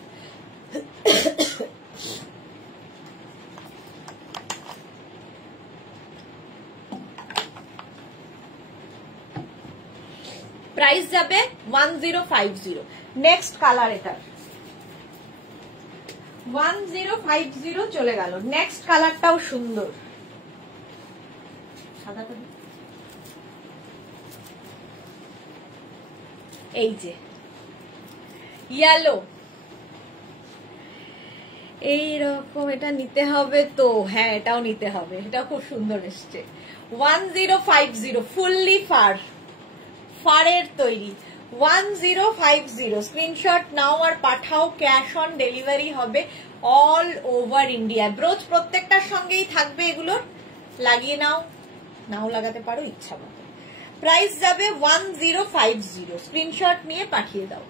প্রাইস যাবে 1050। নেক্সট কালার এটার 1050 চলে গেল। নেক্সট কালারটাও সুন্দর, সাদাটা এই যে ইয়েলো, এইরকম। এটা নিতে হবে তো, হ্যাঁ এটাও নিতে হবে, এটা খুব সুন্দর এসছে। 1050 ফুললি ফার, ফারের তৈরি। 1050 স্ক্রিনশট নাও আর পাঠাও। ক্যাশ অন ডেলিভারি হবে অল ওভার ইন্ডিয়া। ব্রোচ প্রত্যেকটার সঙ্গেই থাকবে, এগুলোর লাগিয়ে নাও, নাও লাগাতে পারো ইচ্ছা মতো। প্রাইস যাবে 1050, স্ক্রিনশট নিয়ে পাঠিয়ে দাও।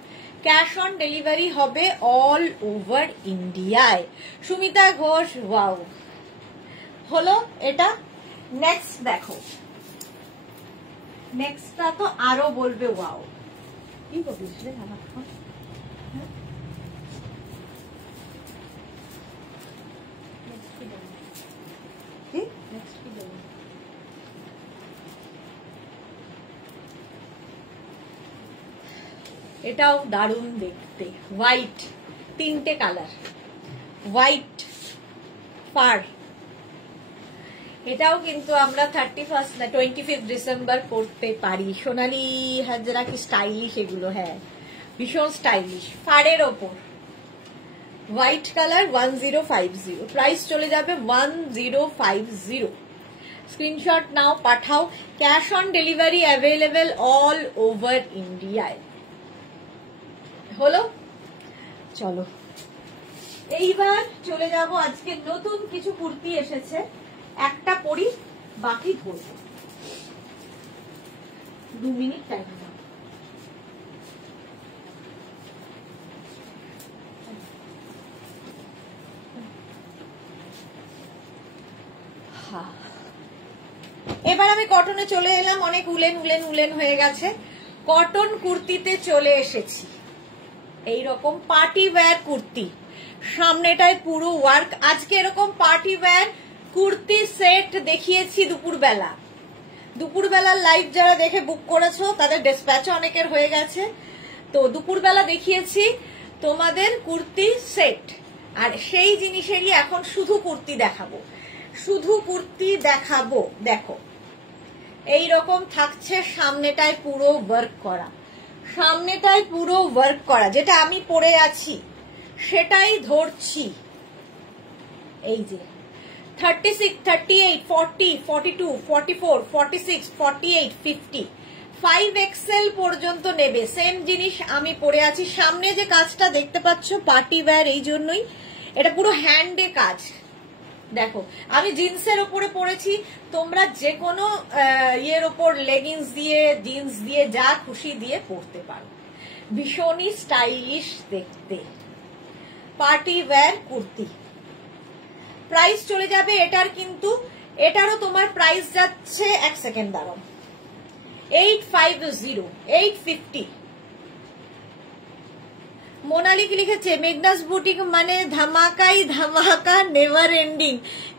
ক্যাশ অন ডেলিভারি হবে অল ওভার ইন্ডিয়ায়। সুমিতা ঘোষ, ওয়াও হলো এটা। নেক্সট দেখো, নেক্সটটা তো আরো বলবে ওয়াও। কি বলিস রে আমার, এটাও দারুণ দেখতে। হোয়াইট, তিনটে কালার, হোয়াইট ফার। এটাও কিন্তু আমরা 25 ডিসেম্বর পড়তে পারি। সোনালি হাজরা কি স্টাইলিশ এগুলো, হ্যাঁ ভীষণ স্টাইলিশ। ফারের ওপর হোয়াইট কালার 1050, প্রাইস চলে যাবে 1050। স্ক্রিনশট নাও পাঠাও। Cash on delivery available all over ইন্ডিয়ায়। হলো, চলো এইবার চলে যাব। আজকে নতুন কিছু কুর্তি এসেছে, একটা পরি বাকি ধরবো। 2 মিনিট টাইম দাও। এবার আমি কটনে চলে এলাম। অনেক উলেন উলেন উলেন হয়ে গেছে, কটন কুর্তিতে চলে এসেছি। এইরকম পার্টি ওয়্যার কুর্তি, সামনেটায় পুরো ওয়ার্ক। আজকে এরকম পার্টি ওয়্যার কুর্তি সেট দেখিয়েছি দুপুরবেলা। দুপুরবেলার লাইভ যারা দেখে বুক করেছো তাদের ডিসপ্যাচ অনেকের হয়ে গেছে, তো দুপুরবেলা দেখিয়েছি তোমাদের কুর্তি সেট। আর সেই জিনিসেরই এখন শুধু কুর্তি দেখাবো, শুধু কুর্তি দেখাবো। দেখো এইরকম থাকছে, সামনেটায় পুরো ওয়ার্ক করা, সামনেটায় পুরো ওয়ার্ক করা। যেটা আমি পরে আছি সেটাই ধরছি। এই যে 36, 38, 40, 42, 44, 46, 48, 50, 5XL পর্যন্ত নেবে। সেম জিনিস আমি পরে আছি। সামনে যে কাজটা দেখতে পাচ্ছ পার্টি ওয়্যার, এই জন্যই এটা পুরো হ্যান্ডে কাজ। দেখো আমি জিন্সের ওপরে পরেছি, তোমরা যে কোনো ইয়ের ওপর লেগিংস দিয়ে, জিন্স দিয়ে, যা খুশি দিয়ে পরতে পারো। ভীষণই স্টাইলিশ দেখতে। Party wear kurti. প্রাইস চলে যাবে এটার, কিন্তু এটারও তোমার প্রাইস যাচ্ছে, এক সেকেন্ড দাঁড়াও, 850, 850। মোনালি কি লিখেছে, মেঘনাস বুটিক মানে ধামাকাই ধামাকা, নেভার এন্ডিং,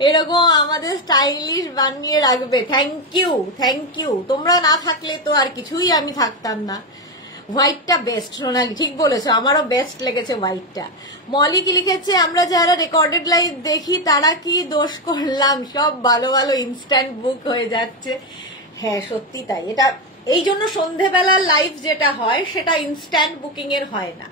এরকম আমাদের স্টাইলিশ বানিয়ে রাখবে। Thank you, thank you. তোমরা না থাকলে তো আর কিছুই আমি থাকতাম না। হোয়াইটটা বেস্ট, সোনালি ঠিক বলেছো, আমারও বেস্ট লেগেছে হোয়াইটটা। মলি কি লিখেছে, আমরা যারা রেকর্ডেড লাইভ দেখি তারা কি দোষ করলাম, সব ভালো ভালো ইনস্ট্যান্ট বুক হয়ে যাচ্ছে। হ্যাঁ সত্যি তাই, এটা এই জন্য সন্ধেবেলার লাইভ যেটা হয় সেটা ইনস্ট্যান্ট বুকিং এর হয় না,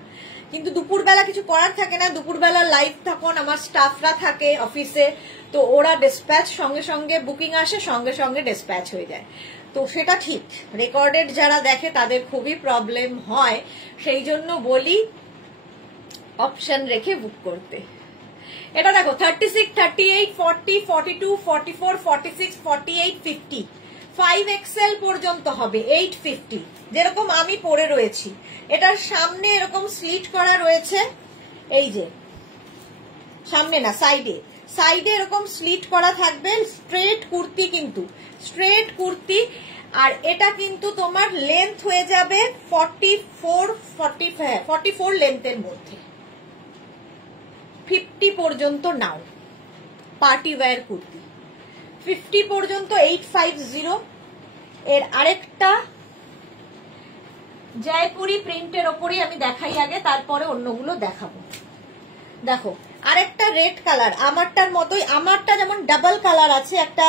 কিন্তু দুপুরবেলা কিছু করার থাকে না, দুপুরবেলা লাইভ তখন আমার স্টাফরা থাকে অফিসে, তো ওরা ডিসপ্যাচ সঙ্গে সঙ্গে বুকিং আসে, সঙ্গে সঙ্গে ডিসপ্যাচ হয়ে যায়, তো সেটা ঠিক। রেকর্ডেড যারা দেখে তাদের খুবই প্রবলেম হয়, সেই জন্য বলি অপশন রেখে বুক করতে। এটা দেখো 36, 38, 40, 42, 44, 46, 48, 50, 5XL পর্যন্ত হবে 850, যেরকম আমি পরে রয়েছি। এটার সামনে এরকম স্লিট করা রয়েছে, এই যে সামনে না সাইডে, সাইডে এরকম স্লিট করা থাকবে, স্ট্রেট কুর্তি, কিন্তু স্ট্রেট কুর্তি। আর এটা কিন্তু তোমার লেন্থ হয়ে যাবে 44 লেন্থের মধ্যে, 50 পর্যন্ত নাও পার্টি ওয়্যার কুর্তি, 50 পর্যন্ত 850। এর আরেকটা জয়পুরি প্রিন্টের ওপরে আমি দেখাই আগে, তারপরে অন্যগুলো দেখাবো। দেখো আরেকটা রেড কালার, আমারটার মতোই, আমারটা যেমন ডাবল কালার আছে, একটা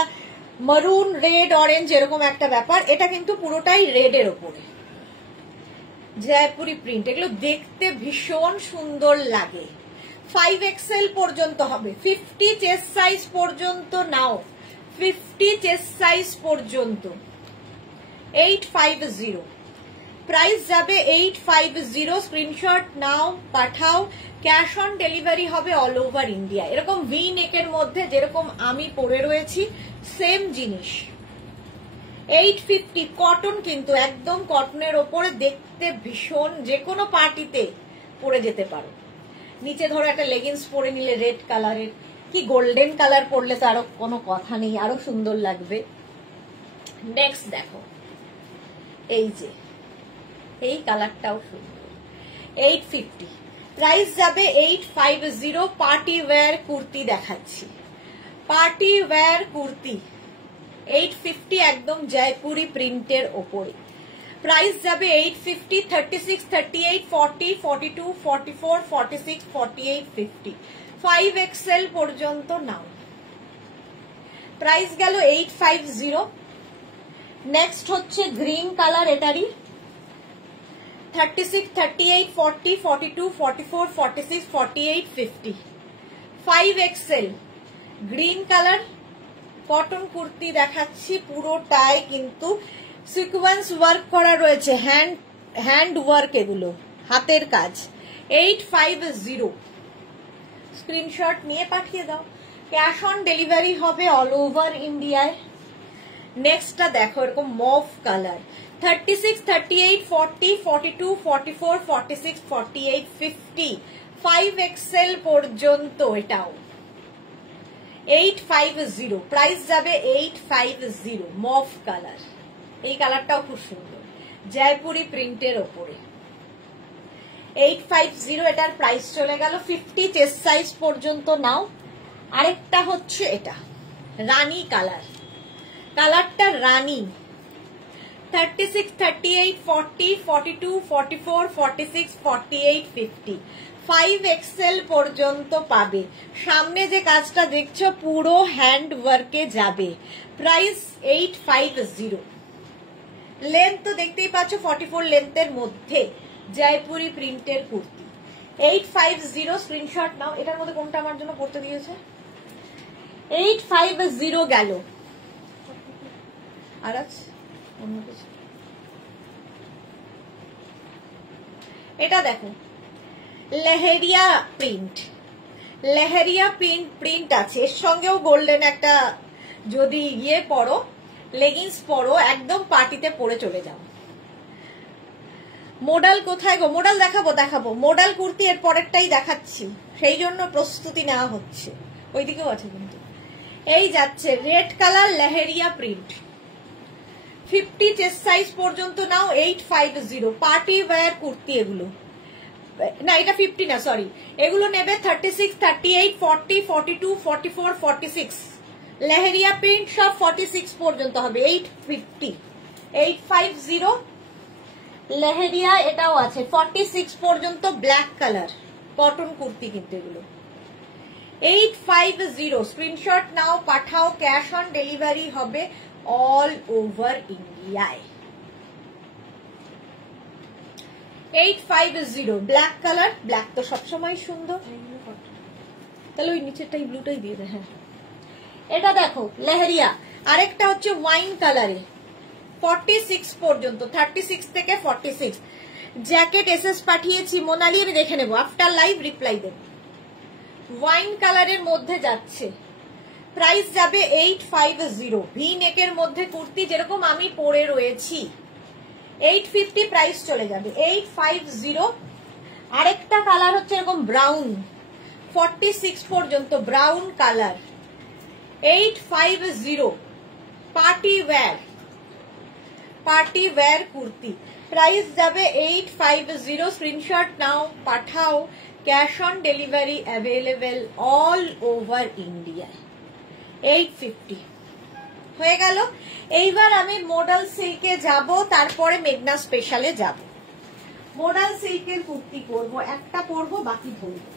মারুন রেড অরেঞ্জ এরকম একটা ব্যাপার, এটা কিন্তু পুরোটাই রেড এর ওপরে জয়পুরি প্রিন্ট, এগুলো দেখতে ভীষণ সুন্দর লাগে। 5XL পর্যন্ত হবে, 50 চেস্ট সাইজ পর্যন্ত নাও, 50 চেস্ট সাইজ পর্যন্ত 850, প্রাইস যাবে 850। স্ক্রিনশট নাও, পাঠাও, ক্যাশ অন ডেলিভারি হবে অল ওভার ইন্ডিয়া। এরকম ভি নেকের মধ্যে যেরকম আমি পরে রয়েছি সেম জিনিস, 850, কটন, কিন্তু একদম কটনের ওপরে, দেখতে ভীষণ, যে কোনো পার্টিতে পরে যেতে পারো। নিচে ধরো একটা লেগিংস পরে নিলে রেড কালারের, কি গোল্ডেন কালার পরলে তো আরো কোনো কথা নেই, আরো সুন্দর লাগবে। নেক্সট দেখো, এই যে এই কালারটাও সুন্দর, 850, প্রাইস যাবে 850। পার্টি ওয়্যার কুর্তি দেখাচ্ছি, পার্টি ওয়্যার কুর্তি 850, একদম জয়পুরি প্রিন্টের ওপরে, প্রাইস যাবে 850। 36, 38, 40, 42, 44, 46, 48, 50, 5XL পর্যন্ত নাও, প্রাইস গেল 850। নেক্সট হচ্ছে গ্রিন কালার, এটারই 36, 38, 40, 42, 44, 46, 48, 50, 5XL green colour cotton kurti দেখাচ্ছি, পুরোটাই কিন্তু সিকোয়েন্স ওয়ার্ক করা রয়েছে, হ্যান্ড ওয়ার্ক, এগুলো হাতের কাজ, 850। স্ক্রিনশট নিয়ে পাঠিয়ে দাও, ক্যাশ অন ডেলিভারি হবে অল ওভার ইন্ডিয়ায়। নেক্সটটা দেখো, এরকম মভ কালার, 36, 38, 40, 42, 44, 46, 48, 50, 5XL পর্যন্ত, এটাও 850, প্রাইস যাবে 850। মভ কালার, এই কালারটাও খুব সুন্দর, জয়পুরি প্রিন্টের ওপরে 850, এটার প্রাইস চলে গেল। 50 চেস্ট সাইজ পর্যন্ত নাও। আরেকটা হচ্ছে এটা রানী কালার, কালারটা রানী, 36, 38, 40, 42, 44, 46, 48, 50, 5XL পর্যন্ত পাবে। সামনে যে কাজটা দেখছো পুরো হ্যান্ড ওয়ার্কে যাবে, প্রাইস 850। লেন্থ তো দেখতেই পাচ্ছ 44 লেন্থের মধ্যে জয়পুরি প্রিন্টের কুর্তি, 850। স্ক্রিনশট নাও, এটার মধ্যে কোনটা আমার জন্য পড়তে দিয়েছে, 850 গেল। আর অন্য কিছু, এটা দেখো লেহেরিয়া প্রিন্ট, লেহেরিয়া প্রিন্ট আছে, এর সঙ্গেও গোল্ডেন একটা, যদি ইয়ে পরো লেগিংস পরো, একদম পার্টিতে পরে চলে যাও। মোডাল কোথায় গো? মোডাল দেখাবো মোডাল কুর্তি এর পরেরটাই দেখাচ্ছি, সেই জন্য প্রস্তুতি নেওয়া হচ্ছে। ওইদিকেও আছে কিন্তু। এই যাচ্ছে red colour leheriya print, 50 chest size পর্যন্ত নাও, 850। পার্টি ওয়্যার কুর্তি এগুলো, না এটা 50 না সরি, এগুলো নেবে 36, 38, 40, 42, 44, 46। লেহেরিয়া প্রিন্ট সব 46 পর্যন্ত হবে, 850, 850। লেহেরিয়া এটাও আছে 46 পর্যন্ত, ব্ল্যাক কালার কটন কুর্তি কিন্তু এগুলো। 850 স্ক্রিনশট নাও, পাঠাও, ক্যাশ অন ডেলিভারি হবে অল ওভার ইন্ডিয়ায়। 850 ব্ল্যাক কালার, ব্ল্যাক তো সবসময় সুন্দর, তাহলে ওই নিচেরটাই ব্লুটাই দিয়ে দে। হ্যাঁ এটা দেখো লেহেরিয়া, আরেকটা হচ্ছে ওয়াইন কালারে, 46 পর্যন্ত, 36 থেকে 46। জ্যাকেট এসএস পাঠিয়েছি মোনালি, আমি দেখে নেবো, আফটার লাইভ রিপ্লাই দেব। ওয়াইন কালারের মধ্যে যাচ্ছে, প্রাইস যাবে 850। ভি নেকের মধ্যে কুর্তি যেরকম আমি পরে রয়েছি, 850 প্রাইস চলে যাবে, 850। আরেকটা কালার হচ্ছে এরকম ব্রাউন, 46 পর্যন্ত brown colour, 850। Party wear kurti, price যাবে 850। স্ক্রিনশট নাও, পাঠাও, cash on delivery available all over India. 850 হয়ে গেল। এইবার আমি মডেল সিল্কে যাব, তারপরে মেঘনা স্পেশালে যাব। মডেল সিল্কের কুর্তি পরবো, একটা পরবো, বাকি ধরবো।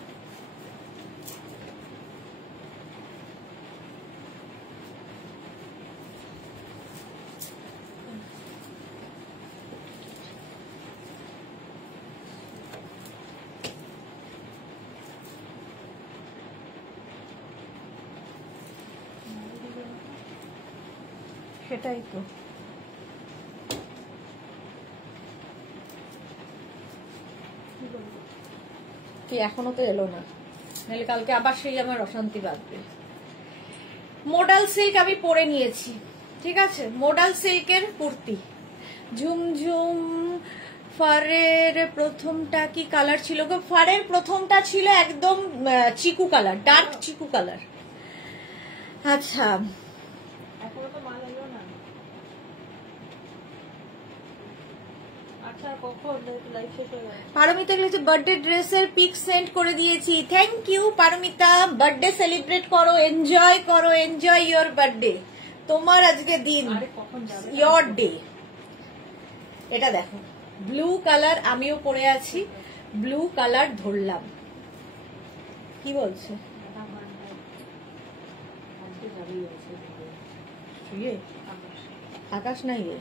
সেটাই তো, কি এখনো তো এলো না, নাহলে কালকে আবার সেই আমার অশান্তি বাঁধবে। মডেল সিল্ক আমি পরে নিয়েছি, ঠিক আছে। মডেল সিল্কের কুর্তি, ঝুমঝুম ফারের প্রথমটা কি কালার ছিল গো? ফারের প্রথমটা ছিল একদম চিকু কালার, ডার্ক চিকু কালার। আচ্ছা পারমিতা লিখেছে বার্থডে ড্রেসের পিক সেন্ড করে দিয়েছি, thank you Paromita. Birthday celebrate করো, এনজয় করো, এনজয় ইয়োর বার্থডে, তোমার আজকে দিন, ইয়োর ডে। এটা দেখো ব্লু কালার, আমিও পরে আছি, ব্লু কালার ধরলাম। কি বলছে? আকাশ নাই রে,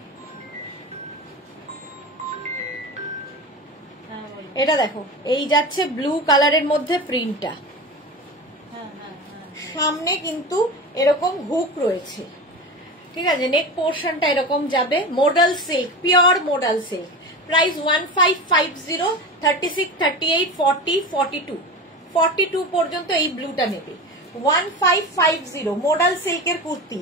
এটা দেখো এই যাচ্ছে ব্লু কালারের মধ্যে প্রিন্টটা, সামনে কিন্তু এরকম হুক রয়েছে, ঠিক আছে। নেক পোর্শনটা এরকম যাবে, model silk, pure model silk, price 1550, 36, 38, 40, 42, 42 পর্যন্ত এই ব্লুটা নেবে। 1550 মডেল সিল্কের কুর্তি,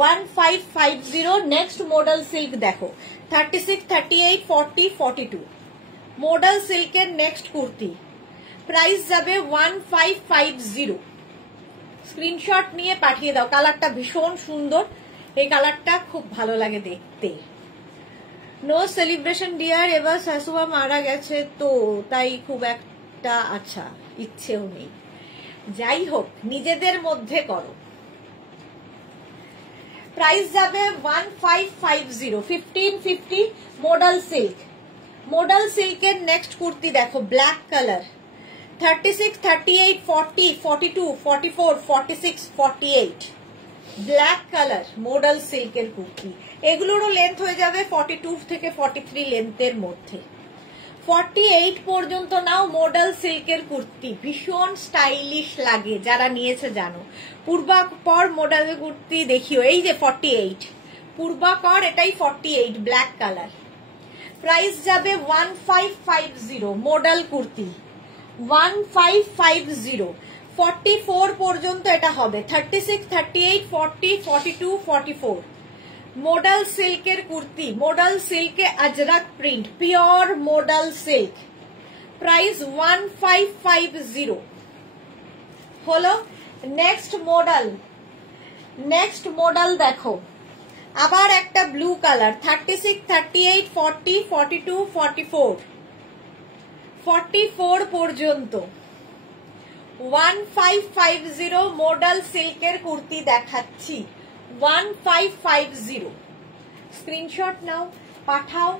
1550। নেক্সট মডেল সিল্ক দেখো, 36, 38, 40, 42 মডেল সিল্কের নেক্সট কুর্তি, প্রাইস যাবে 1550। স্ক্রিনশট নিয়ে পাঠিয়ে দাও, কালারটা ভীষণ সুন্দর, এই কালারটা খুব ভালো লাগে দেখতে। নো সেলিব্রেশন ডিয়ার, এবার শাশুমা মারা গেছে তো তাই খুব একটা আচ্ছা ইচ্ছেও নেই, যাই হোক নিজেদের মধ্যে করো। প্রাইস যাবে 1550, 1550 মডেল সিল্ক। মডেল সিল্কের নেক্সট কুর্তি দেখো, black colour, 36, 38, 40, 42, 44, 46, 48 black colour model সিল্কের কুর্তি। এগুলোরও লেন্থ হয়ে যাবে 42 থেকে 43 লেন্থের মধ্যে, 48 পর্যন্ত নাও। মডেল সিল্কের কুর্তি ভীষণ স্টাইলিশ লাগে, যারা নিয়েছে জানো। পূর্বাকর মডেল কুর্তি দেখিও, এই যে 48 পূর্বাকর, এটাই 48 ব্ল্যাক কালার। প্রাইস যাবে 1550 মডেল কুর্তি, 1550, 44 পর্যন্ত এটা হবে, 36, 38, 40, 42, 44 মোডাল সিল্কের কুর্তি, মোডাল সিল্কে Ajrakh print, pure modal silk, price 1550 হলো। নেক্সট মডেল দেখো, আবার একটা ব্লু কালার, 36, 38, 40, 42, 44 পর্যন্ত 1550 মোডাল সিল্কের কুর্তি দেখাচ্ছি, 1550। স্ক্রিনশট নাও, পাঠাও,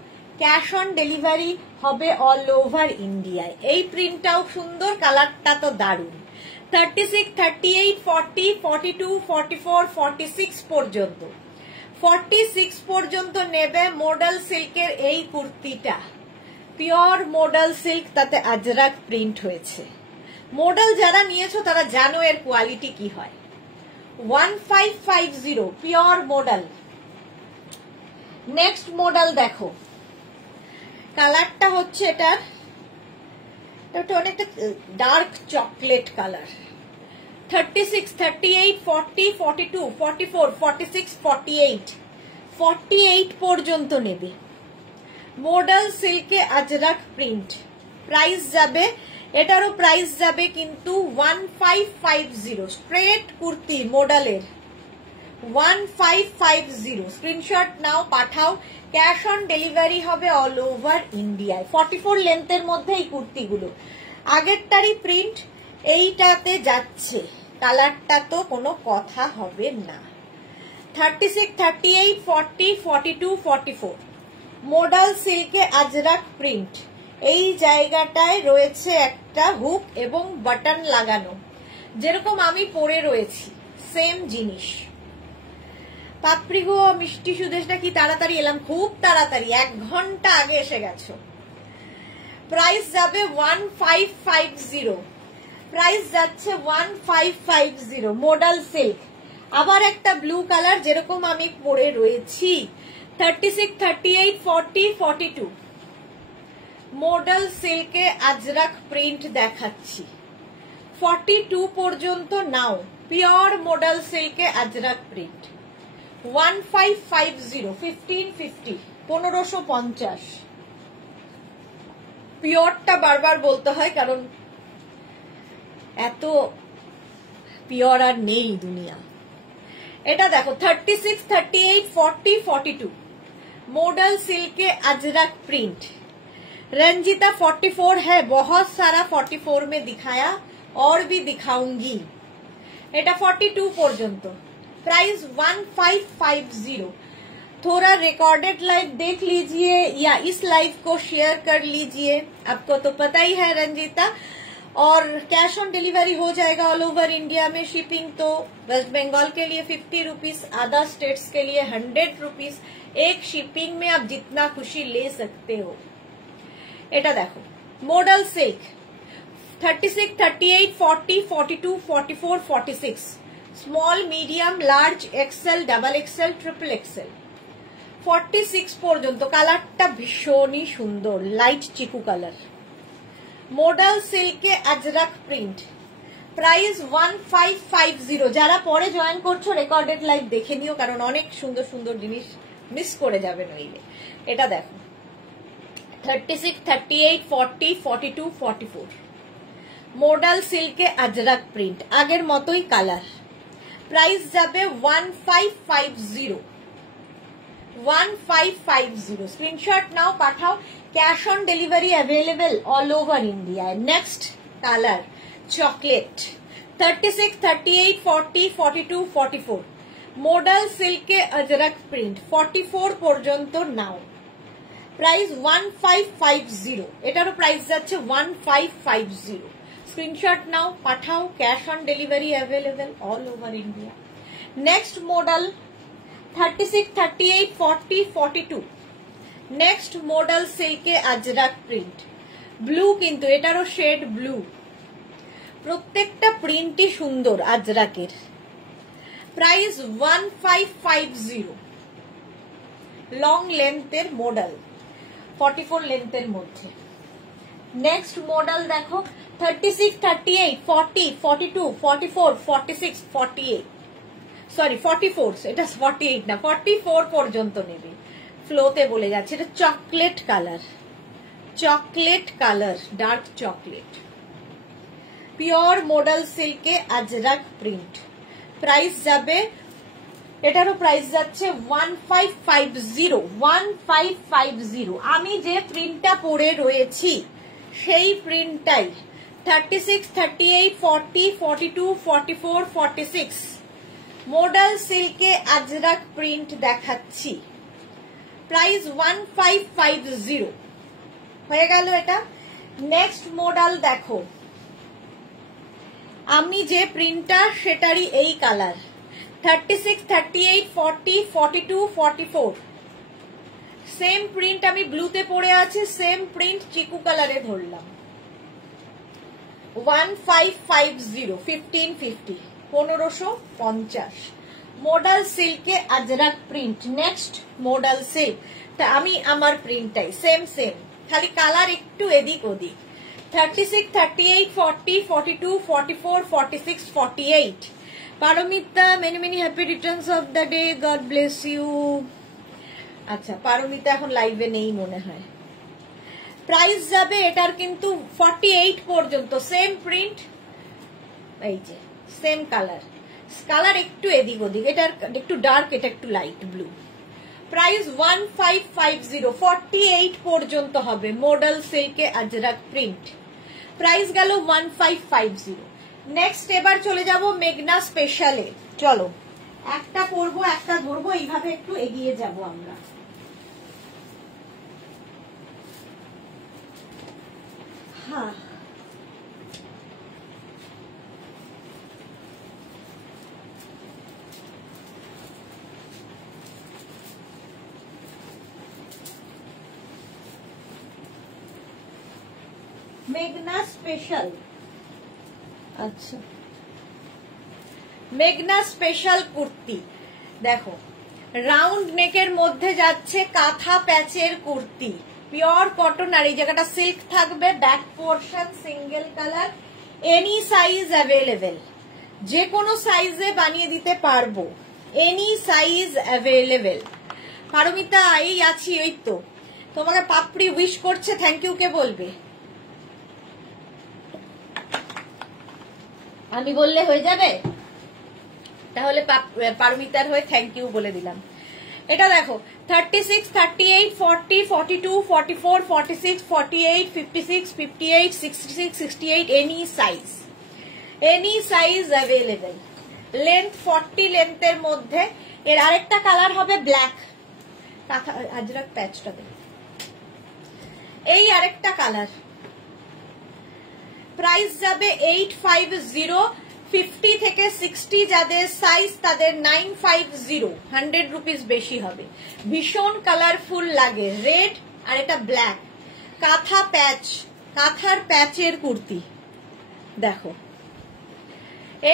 ক্যাশ অন ডেলিভারি হবে অল ওভার ইন্ডিয়ায়। এই প্রিন্টটাও সুন্দর, কালারটা তো দারুণ। 36, 38, 40, 42, 44, 46 পর্যন্ত, 46 পর্যন্ত নেবে মোডাল সিল্কের এই কুর্তিটা, পিওর মোডাল সিল্ক, তাতে আজরাক প্রিন্ট হয়েছে। মোডাল যারা নিয়েছো তারা জানো এর কোয়ালিটি কি হয়। 1550 পিওর মোডাল। নেক্সট মডেল দেখো, কালারটা হচ্ছে এটার অনেকটা ডার্ক চকলেট কালার। 36, 38, 40, 42, 44, 46, 48 পর্যন্ত নেবে। মোডাল সিল্কে আজরাক প্রিন্ট, প্রাইস যাবে, এটারও প্রাইস যাবে কিন্তু 1550। স্ট্রেট কুর্তি মোডালের 1550। স্ক্রিনশট নাও, পাঠাও, ক্যাশ অন ডেলিভারি হবে অল ওভার ইন্ডিয়ায়। 44 লেন্থের মধ্যে এই কুর্তিগুলো, আগেরটারই প্রিন্ট এইটাতে যাচ্ছে, কালারটা তো কোনো কথা হবে না। 36, 38, 40, 42, 44 মোডাল সিল্কে আজরাক প্রিন্ট। এই জায়গাটায় রয়েছে একটা হুক এবং বাটন লাগানো, যেরকম আমি পরে রয়েছি সেম জিনিস। পাপড়ি গো মিষ্টি সুদেশটা কি তাড়াতাড়ি এলাম, খুব তাড়াতাড়ি, 1 ঘন্টা আগে এসে গেছো। প্রাইস যাবে 1550, প্রাইস যাচ্ছে 1550 মোডাল সিল্ক। আবার একটা ব্লু কালার, যেরকম আমি পরে রয়েছি। 36, 38, 40, 42 মোডাল সিল্কে আজরাক প্রিন্ট দেখাচ্ছি, 42 পর্যন্ত নাও, পিওর মোডাল সিল্কে আজরাক প্রিন্ট। 1550, 1550, 1550। পিওরটা বারবার বলতে হয় কারণ এত পিওর আর নেই দুনিয়া। এটা দেখো 36, 38, 40, 42 मोडल सिल्क के अजरक प्रिंट। रंजीता 44 है, बहुत सारा 44 में दिखाया और भी दिखाऊंगी। এটা 42 পর্যন্ত, प्राइस 1550। थोड़ा रिकॉर्डेड लाइव देख लीजिए या इस लाइव को शेयर कर लीजिए, आपको तो पता ही है रंजीता। और कैश ऑन डिलीवरी हो जाएगा ऑल ओवर इंडिया में। शिपिंग तो वेस्ट बंगाल के लिए 50 रुपीज, अदर स्टेट्स के लिए 100 रुपीज। एक शिपिंग में आप जितना खुशी ले सकते हो। এটা দেখো modal silk 36, 38, 40, 42, 44, 46 small, medium, large, XL, double XL, triple XL 46 পর্যন্ত। কালারটা ভীষণই সুন্দর, লাইট চিকু কালার। মডেল সিল্কে আজরাক প্রিন্ট, প্রাইস 1550। যারা পরে জয়েন করছো রেকর্ডেড লাইভ দেখে নিও, কারণ অনেক সুন্দর সুন্দর জিনিস মিস করে যাবে নইলে। এটা দেখো 36, 38, 40, 42, 44 মডেল সিল্কে আজরাক প্রিন্ট, আগের মতোই কালার। প্রাইস যাবে 1550, 1550। স্ক্রিনশট নাও, পাঠাও, cash on delivery available all over ইন্ডিয়ায়। নেক্সট কালার চকলেট 36, 38, 40, 42, 44 মডেল সিল্কে আজরাক প্রিন্ট 44 পর্যন্ত নাও। প্রাইস 1550, এটারও প্রাইস যাচ্ছে 1550। স্ক্রিনশট নাও, পাঠাও, cash on delivery available all over India. Next modal 36, 38, 40, 42 next modal সিল্কে আজরাক প্রিন্ট, ব্লু, কিন্তু এটারও শেড ব্লু। প্রত্যেকটা প্রিন্টই সুন্দর আজরাকের। প্রাইস 1550, লং লেন্থের মডেল, 44 লেন্থের মধ্যে। নেক্সট মডেল দেখো 36, 38, 40, 42, 44, 46, 48 সরি 44, এটা 48 না, 44 পর্যন্ত নেবে। ফ্লোতে বলে যাচ্ছে, এটা chocolate colour, chocolate colour, dark chocolate, pure modal সিল্কে আজরাক প্রিন্ট। প্রাইস যাবে, এটারও প্রাইস যাচ্ছে 1550, 1550। আমি যে প্রিন্টটা পরে রয়েছি সেই প্রিন্টটাই 36, 38, 40, 42, 44, 46 মডেল সিল্কে আজরাক প্রিন্ট দেখাচ্ছি। প্রাইস 1550 হয়ে গেল এটা। নেক্সট মডেল দেখো, আমি যে প্রিন্টটা সেটারই এই কালার, 36, 38, 40, 42, 44 সেম প্রিন্ট আমি ব্লুতে পরে আছে, সেম প্রিন্ট চিকু কালারে ধরলাম। 1550, 1550, 1550 মডেল সিল্কে Ajrakh print. Next modal silk, আমি আমার প্রিন্টটাই সেম সেম, খালি কালার একটু এদিক ওদিক। 36, 38, 40, 42, 44, 46, 48 Paromita, many many happy returns of the day, God bless you. আচ্ছা, পারমিতা এখন লাইভে নেই মনে হয়। প্রাইস যাবে এটার কিন্তু 48 পর্যন্ত, সেম প্রিন্ট, এই যে সেম কালার, কালার একটু এদিক ওদিক, এটার একটু ডার্ক, এটা একটু লাইট ব্লু। প্রাইস 1550, 48 পর্যন্ত হবে মডেল সিল্কে আজরাক প্রিন্ট। প্রাইস গেল 1550। নেক্সট এবার চলে যাব মেঘনা স্পেশালে। চলো একটা পরবো একটা ধরবো, এইভাবে একটু এগিয়ে যাব আমরা। হ্যাঁ, মেঘনা স্পেশাল, আচ্ছা মেঘনা স্পেশাল কুর্তি দেখো, রাউন্ড নেকের মধ্যে যাচ্ছে কাঁথা প্যাচের কুর্তি, পিওর কটন, আর এই জায়গাটা সিল্ক থাকবে, back portion single colour, any size available, যে কোনো সাইজে বানিয়ে দিতে পারবো, এনি সাইজ অ্যাভেলেবেল। পারমিতা এই আছি, ওই তো তোমাকে পাপড়ি উইশ করছে, থ্যাংক ইউ কে বলবে? আমি বললে হয়ে যাবে? তাহলে পারমিতার হয়ে থ্যাংক ইউ বলে দিলাম। এটা দেখো 36, 38, 40, 42, 44, 46, 48, 56, 58, 66, 68 এনি সাইজ অ্যাভেলেবেল। লেন্থ 40 লেন্থের মধ্যে। এর আরেকটা কালার হবে ব্ল্যাক, আজরাক প্যাচটা দেখ, এই আরেকটা কালার। প্রাইস যাবে 850, 50 থেকে 60 যাদের সাইজ তাদের 950, 100 রুপিস বেশি হবে। ভীষণ কালারফুল লাগে, রেড আর এটা ব্ল্যাক, কাঁথা প্যাচ, কাঁথার প্যাচের কুর্তি দেখো,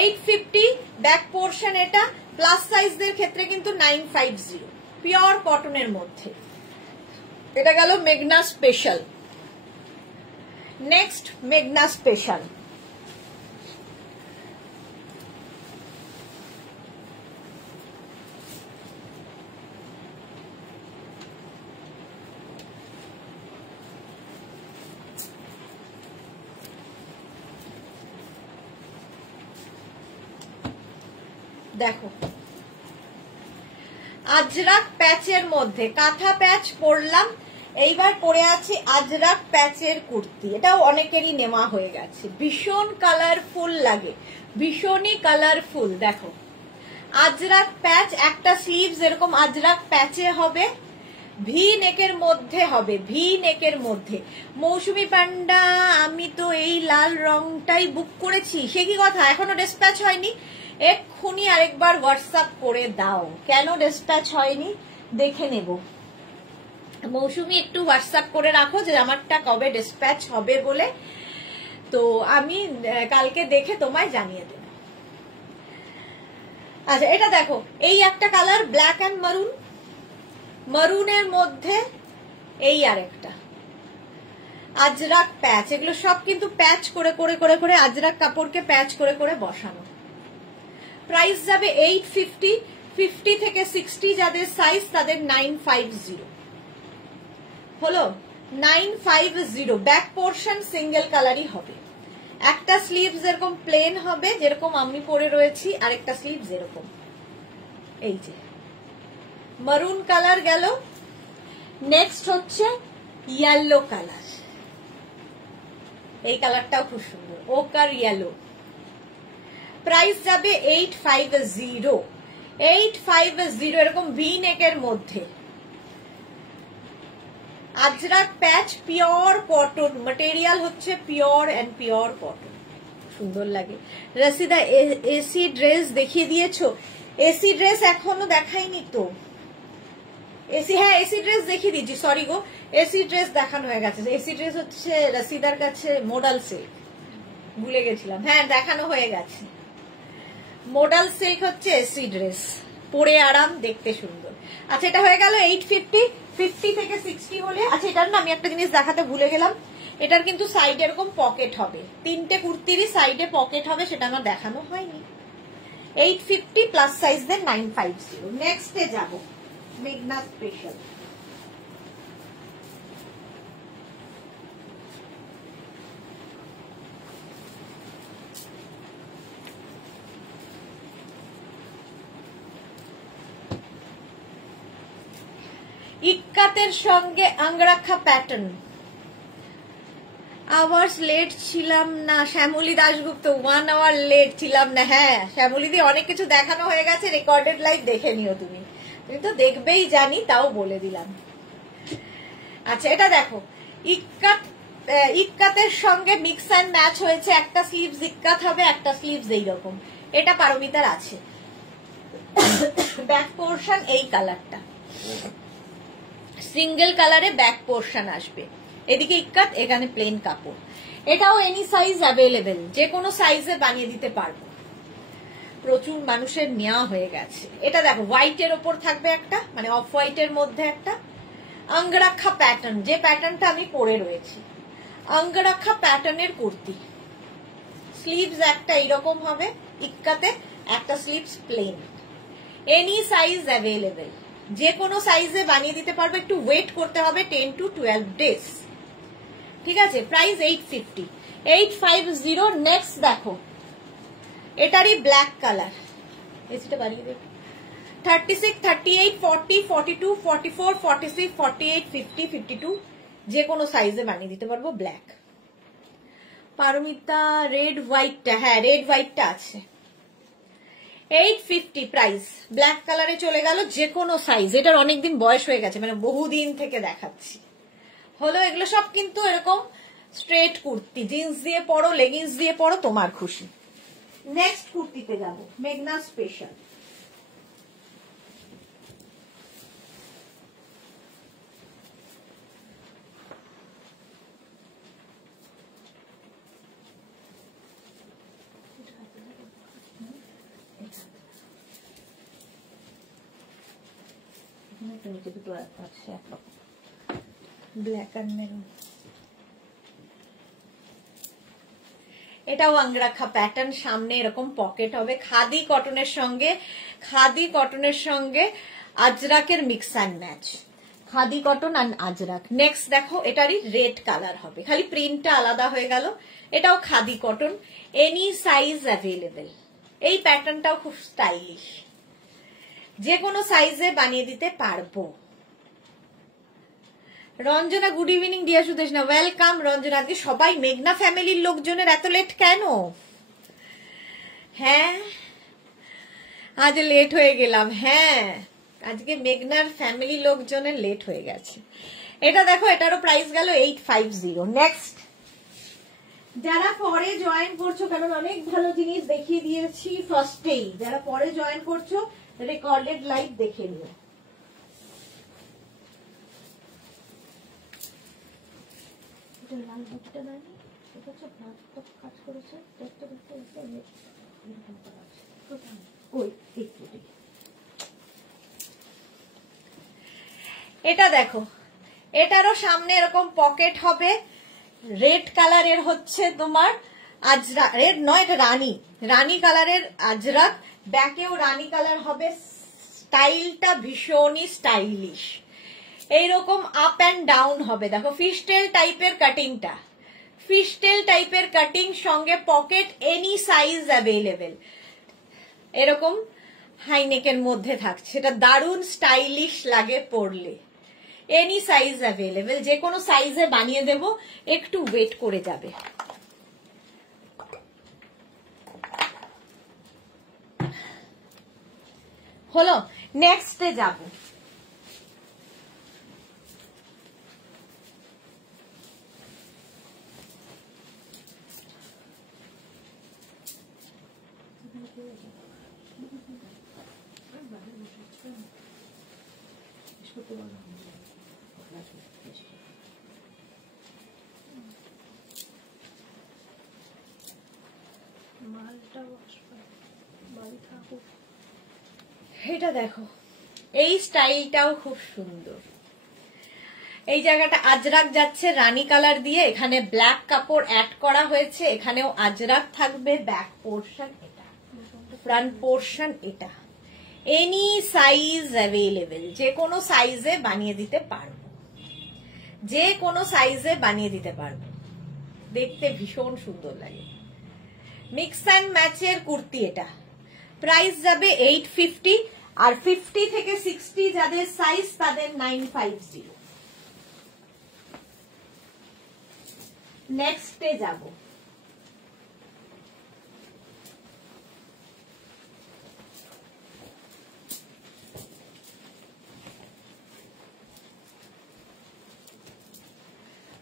850 ব্যাক পোর্শন, এটা প্লাস সাইজদের ক্ষেত্রে কিন্তু 950, পিওর কটনের মধ্যে। এটা গেল মেঘনা স্পেশাল। নেক্সট মেঘনা স্পেশাল, দেখো আজরাক প্যাচের মধ্যে, কাঁথা প্যাচ পরলাম, এইবার পরে আছি আজরাক প্যাচের কুর্তি। এটাও অনেকেরই নেওয়া হয়ে গেছে, ভীষণ কালারফুল লাগে, ভীষণই কালারফুল। দেখো আজরাক প্যাচ, একটা স্লিভস এরকম আজরাক প্যাচে হবে, ভি নেকের মধ্যে হবে, ভি নেকের মধ্যে। মৌসুমী পান্ডা, আমি তো এই লাল রংটাই বুক করেছি, সে কি কথা, এখনো ডিসপ্যাচ হয়নি? এক্ষুনি আরেকবার হোয়াটসঅ্যাপ করে দাও, কেন ডিসপ্যাচ হয়নি দেখে নেব। মৌসুমী একটু হোয়াটসঅ্যাপ করে রাখো যে আমারটা কবে ডিসপ্যাচ হবে বলে, তো আমি কালকে দেখে তোমায় জানিয়ে দেব। আচ্ছা এটা দেখো, এই একটা কালার ব্ল্যাক অ্যান্ড মারুন, মারুনের মধ্যে এই আরেকটা আজরাক প্যাচ, এগুলো সব কিন্তু প্যাচ করে করে করে করে আজরাক কাপড়কে প্যাচ করে করে বসানো। প্রাইস যাবে 850, 50 থেকে 60 যাদের সাইজ তাদের 950 হলো। 950 ব্যাক পোর্শন সিঙ্গেল কালারই হবে। একটা স্লিভস এরকম প্লেন হবে যেরকম আমি পরে রয়েছি, আরেকটা স্লিভস এরকম, এই যে মারুন কালার গেল। নেক্সট হচ্ছে ইয়েলো কালার, এই কালারটাও খুব সুন্দর, ওকার ইয়েলো। প্রাইস যাবে 850, 850 এরকম ভি নেকের মধ্যে। আজরাক প্যাচ, পিওর কটন ম্যাটেরিয়াল হচ্ছে, পিওর এন্ড পিওর কটন, সুন্দর লাগে। রসিদা এসি ড্রেস দেখিয়ে দিয়েছো? এসি ড্রেস এখনো দেখাইনি তো। এসি, হ্যাঁ এসি ড্রেস দেখিয়ে দিচ্ছি, সরি গো, এসি ড্রেস দেখানো হয়ে গেছে। এসি ড্রেস হচ্ছে রসিদার কাছে মোডাল সিল্ক, ভুলে গেছিলাম, হ্যাঁ দেখানো হয়ে গেছে। মোডাল সিল্ক হচ্ছে এসি ড্রেস, পরে আরাম, দেখতে সুন্দর। আচ্ছা এটা হয়ে গেল 850, 50 থেকে 60 হলে। আচ্ছা এটার না আমি একটা জিনিস দেখাতে ভুলে গেলাম, এটার কিন্তু সাইডে এরকম পকেট হবে, তিনটে কুর্তিরই সাইডে পকেট হবে, সেটা আমার দেখানো হয়নি। 850 প্লাস সাইজ দেন 950। নেক্সটে যাব, মেঘনা স্পেশাল। ইক্কাতের সঙ্গে আঙ্গরাখা প্যাটার্ন। আওয়ার্স লেট ছিলাম না, শ্যামলী দাশগুপ্ত 1 আওয়ার লেট ছিলাম না। হ্যাঁ শ্যামলী দি অনেক কিছু দেখানো হয়ে গেছে, রেকর্ডেড লাইভ দেখে নিও তুমি, তুমি তো দেখবেই জানি, তাও বলে দিলাম। আচ্ছা এটা দেখো, ইক্কাতের সঙ্গে মিক্স অ্যান্ড ম্যাচ হয়েছে, একটা স্লিভস ইক্কাত হবে, একটা স্লিভস এইরকম, এটা পারমিতার আছে। ব্যাক পোর্শন এই কালারটা, সিঙ্গেল কালারে ব্যাক পোর্শন আসবে, এদিকে ইক্কাত, এখানে প্লেন কাপড়। এটাও এনি সাইজ অ্যাভেলেবেল, যে কোনো সাইজে বানিয়ে দিতে পারবো, প্রচুর মানুষের নেওয়া হয়ে গেছে। এটা দেখো হোয়াইটের ওপর থাকবে একটা, মানে অফ হোয়াইটের মধ্যে একটা অঙ্গরাখা প্যাটার্ন, যে প্যাটার্নটা আমি পরে রয়েছি, অঙ্গরাখা প্যাটার্নের কুর্তি। স্লিভস একটা এইরকম হবে ইক্কাতে, একটা sleeves plain, any size available, যে কোনো সাইজে বানিয়ে দিতে পারবে, একটু ওয়েট করতে হবে 10 to 12 days, ঠিক আছে। প্রাইস 850, 850। নেক্সট দেখো, এটারই ব্ল্যাক কালার, এসিটা বাড়িয়ে দেব। 36, 38, 40, 42, 44, 46, 48, 50, 52, যে কোনো সাইজে বানিয়ে দিতে পারবো, ব্ল্যাক। পারমিতা রেড হোয়াইটটা, হ্যাঁ রেড হোয়াইটটা আছে। 850 প্রাইস, ব্ল্যাক কালারে চলে গেল, যে কোনো সাইজ। এটার অনেকদিন বয়স হয়ে গেছে, মানে বহুদিন থেকে দেখাচ্ছি হলো। এগুলো সব কিন্তু এরকম স্ট্রেট কুর্তি, জিন্স দিয়ে পরো, লেগিংস দিয়ে পরো, তোমার খুশি। নেক্সট কুর্তিতে যাব, মেঘনা স্পেশাল। নিচে দুটো আছে ব্ল্যাক এন্ড মেরুন। এটাও অঙ্গরাখা প্যাটার্ন, সামনে এরকম পকেট হবে, খাদি কটনের সঙ্গে, খাদি কটনের সঙ্গে আজরাকের mix and match, khadi cotton আর আজরাক। নেক্সট দেখো, এটারই রেড কালার হবে, খালি প্রিন্টটা আলাদা হয়ে গেল। এটাও khadi cotton, any size available. এই প্যাটার্নটাও খুব স্টাইলিশ, যে কোনো সাইজে বানিয়ে দিতে পারবো। Ranjana good evening, dear Sudeshna welcome. Ranjana, আজকে সবাই মেঘনা ফ্যামিলির লোকজনের এত লেট কেন? হ্যাঁ আজ লেট হয়ে গেলাম, হ্যাঁ আজকে মেঘনার ফ্যামিলি লোকজনের লেট হয়ে গেছে। এটা দেখো, এটারও প্রাইস গেল 850। নেক্সট, যারা পরে জয়েন করছো, কারণ অনেক ভালো জিনিস দেখিয়ে দিয়েছি ফার্স্টেই, যারা পরে জয়েন করছো রেকর্ডেড লাইভ দেখে নিও। এটা দেখো, এটারও সামনে এরকম পকেট হবে, রেড কালারের হচ্ছে তোমার আজরাক, রেড নয় এটা রানী, রানী কালারের আজরাক, ব্যাকেও রানী কালার হবে। স্টাইলটা ভীষণই স্টাইলিশ, এইরকম আপ অ্যান্ড ডাউন হবে। দেখো ফিশটেল টাইপের কাটিংটা, ফিশটেল টাইপের কাটিং, সঙ্গে পকেট এনি সাইজ অ্যাভেলেবেল, এরকম হাইনেকের মধ্যে থাকছে। এটা দারুণ স্টাইলিশ লাগে পরলে। এনি সাইজ অ্যাভেলেবেল, যে কোনো সাইজে বানিয়ে দেব, একটু ওয়েট করে যাবে। হলো, নেক্সটে যাব। এটা দেখো, এই স্টাইলটাও খুব সুন্দর। এই জায়গাটা আজরাক যাচ্ছে রানী কালার দিয়ে, এখানে ব্ল্যাক কাপড় অ্যাড করা হয়েছে, এখানেও আজরাক থাকবে। ব্যাক পোর্শন এটা, ফ্রন্ট পোর্শন এটা। এনি সাইজ অ্যাভেলেবেল, যে কোনো সাইজে বানিয়ে দিতে পারবো, যে কোনো সাইজে বানিয়ে দিতে পারবো। দেখতে ভীষণ সুন্দর লাগে। মিক্স অ্যান্ড ম্যাচের কুর্তি এটা। প্রাইস যাবে 850, আর 50 থেকে 60 যাদের সাইজ তাদের 950। নেক্সটে যাব।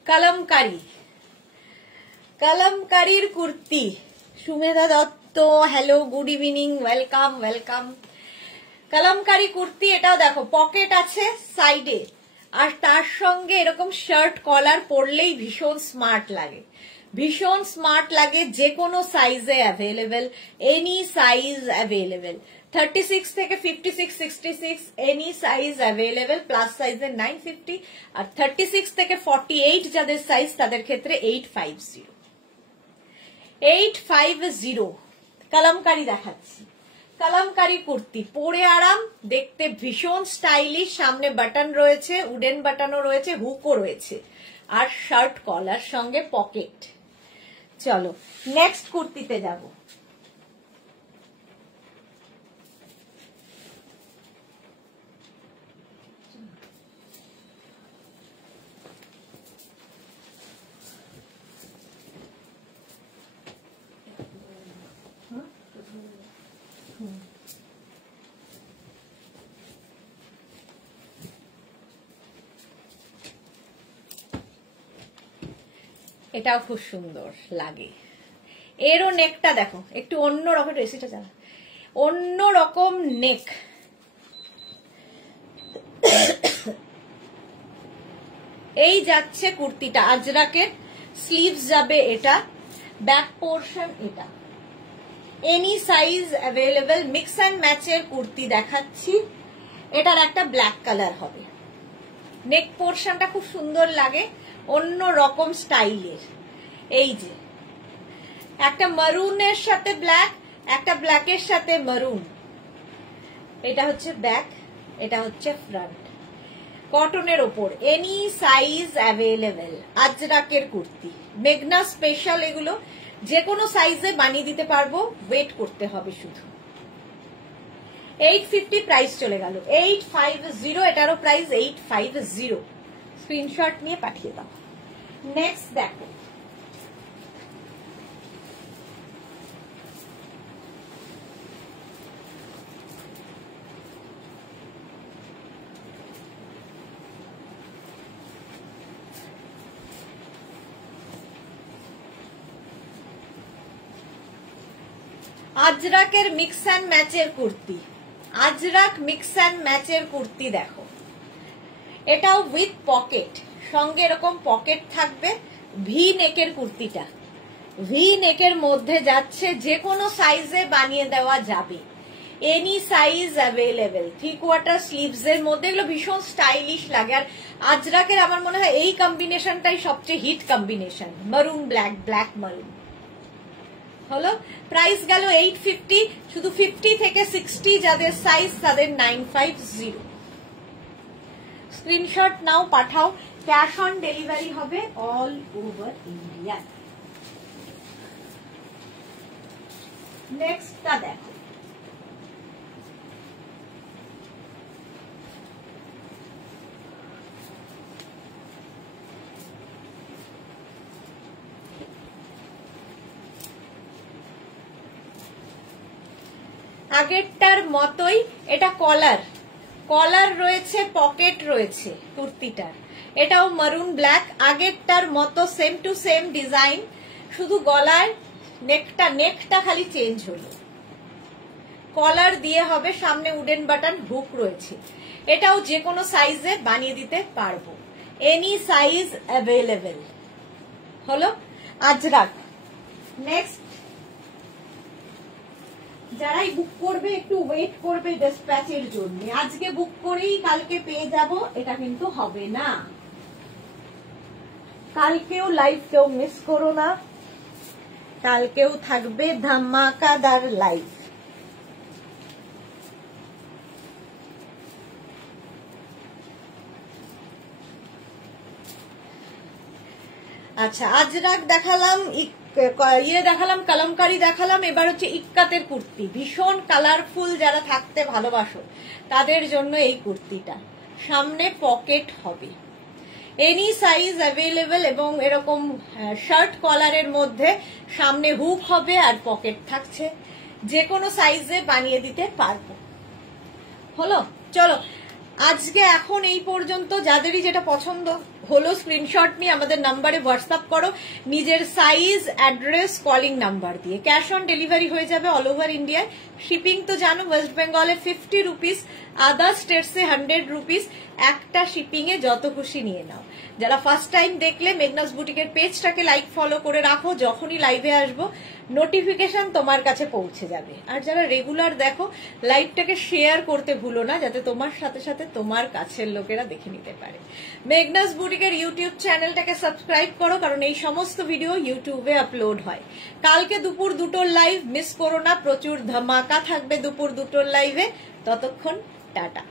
কলমকারী, কলমকারীর kurti. Sumedha Dutta, hello, good evening, welcome welcome. Kalamkari kurti, এটাও দেখো পকেট আছে সাইডে, আর তার সঙ্গে এরকম শার্ট কলার পরলেই ভীষণ স্মার্ট লাগে, ভীষণ স্মার্ট লাগে। যে কোনো সাইজে অ্যাভেলেবেল, এনি সাইজ অ্যাভেলেবেল। 36 থেকে 56, 66 এনি সাইজ অ্যাভেলেবেল। প্লাস সাইজের 950, আর 36 থেকে 48 যাদের সাইজ তাদের ক্ষেত্রে 850। 850 কলমকারী দেখাচ্ছি। কলমকারী কুর্তি, পরে আরাম, দেখতে ভীষণ স্টাইলিশ। সামনে বাটন রয়েছে, উডেন বাটনও রয়েছে, হুকও রয়েছে, আর শার্ট কলার সঙ্গে পকেট। চলো নেক্সট কুর্তিতে যাব। এটাও খুব সুন্দর লাগে। এরও নেকটা দেখো একটু অন্য রকম, রেসিটা চালা, অন্য রকম নেক। এই যাচ্ছে কুর্তিটা আজরাকের, স্লিভস যাবে এটা, ব্যাক পোর্শন এটা। Any size available. Mix and ম্যাচের কুর্তি দেখাচ্ছি। এটার একটা ব্ল্যাক কালার হবে। নেক পোর্শনটা খুব সুন্দর লাগে, অন্য রকম স্টাইলের। এই যে একটা মারুনের সাথে ব্ল্যাক, একটা ব্ল্যাকের সাথে মারুন। এটা হচ্ছে ব্যাক, এটা হচ্ছে ফ্রন্ট। কটনের ওপর, এনি সাইজ অ্যাভেলেবেল। আজরাকের কুর্তি, মেঘনা স্পেশাল, এগুলো যে কোনো সাইজে বানিয়ে দিতে পারবো, ওয়েট করতে হবে শুধু। 850 প্রাইস চলে গেল। 850, এটারও প্রাইস 850। স্ক্রিনশট নিয়ে পাঠিয়ে দাও। নেক্সট দেখো, আজরাকের মিক্স অ্যান্ড ম্যাচের কুর্তি। আজরাক মিক্স অ্যান্ড ম্যাচের কুর্তি দেখো, এটাও উইথ পকেট, সঙ্গে এরকম পকেট থাকবে। ভি নেকের কুর্তিটা, ভি নেকের মধ্যে যাচ্ছে, যে কোনো সাইজে বানিয়ে দেওয়া যাবে, এনি সাইজ অ্যাভেলেবেল। 3/4 স্লিভস এর মধ্যে, এগুলো ভীষণ স্টাইলিশ লাগে। আর আজরাকের আমার মনে হয় এই কম্বিনেশনটাই সবচেয়ে হিট কম্বিনেশন, মারুন ব্ল্যাক, ব্ল্যাক মারুন। হলো। প্রাইস গেল 850, শুধু 50 থেকে 60 যাদের সাইজ তাদের 950। স্ক্রিনশট নাও, পাঠাও। ক্যাশ অন ডেলিভারি হবে অল ওভার ইন্ডিয়া। নেক্সটটা দেখো, আগেরটার মতোই এটা কলার, কলার রয়েছে, পকেট রয়েছে কুর্তিটার। এটাও মারুন ব্ল্যাক, আগেরটার মতো সেম টু সেম ডিজাইন, শুধু গলায় নেকটা খালি চেঞ্জ হলো। কলার দিয়ে হবে, সামনে উডেন বাটন হুক রয়েছে। এটাও যে কোনো সাইজে বানিয়ে দিতে পারবো, এনি সাইজ অ্যাভেলেবেল। হলো আজরাক। নেক্সট, যারাই বুক করবে একটু ওয়েট করবে ডিসপ্যাচের জন্য, আজকে বুক করেই কালকে পেয়ে যাব এটা কিন্তু হবে না। কালকেও লাইভ কেউ মিস করো না, কালকেও থাকবে ধামাকাদার লাইভ। আচ্ছা, আজরাক দেখালাম, দেখালাম, কলমকারি দেখালাম, এবার হচ্ছে ইক্কাতের কুর্তি। ভীষণ কালারফুল, যারা থাকতে ভালোবাসো তাদের জন্য এই কুর্তিটা। সামনে পকেট হবে, এনি সাইজ অ্যাভেলেবেল, এবং এরকম শার্ট কলারের মধ্যে সামনে হুক হবে আর পকেট থাকছে। যে কোনো সাইজে বানিয়ে দিতে পারবো। হলো, চলো আজকে এখন এই পর্যন্ত। যাদেরই যেটা পছন্দ হলো স্ক্রিনশট নিয়ে আমাদের নাম্বারে হোয়াটসঅ্যাপ করো, নিজের সাইজ, অ্যাড্রেস, কলিং নাম্বার দিয়ে। ক্যাশ অন ডেলিভারি হয়ে যাবে অল ওভার ইন্ডিয়ায়। শিপিং তো জানো, ওয়েস্ট বেঙ্গলে 50 রুপিস, আদার স্টেটসে 100 রুপিস। একটা শিপিং এ যত খুশি নিয়ে নাও। যারা ফার্স্ট টাইম দেখলে মেঘনাস বুটিকের পেজটাকে লাইক ফলো করে রাখো, যখনই লাইভে আসবো নোটিফিকেশন তোমার কাছে পৌঁছে যাবে। আর যারা রেগুলার দেখো, লাইভটাকে শেয়ার করতে ভুলো না, যাতে তোমার সাথে সাথে তোমার কাছের লোকেরা দেখে নিতে পারে। মেঘনাস বুটিকের ইউটিউব চ্যানেলটাকে সাবস্ক্রাইব করো, কারণ এই সমস্ত ভিডিও ইউটিউবে আপলোড হয়। কালকে দুপুর 2টোর লাইভ মিস করো না, প্রচুর ধামাকা থাকবে দুপুর 2টোর লাইভে। ততক্ষণ টাটা।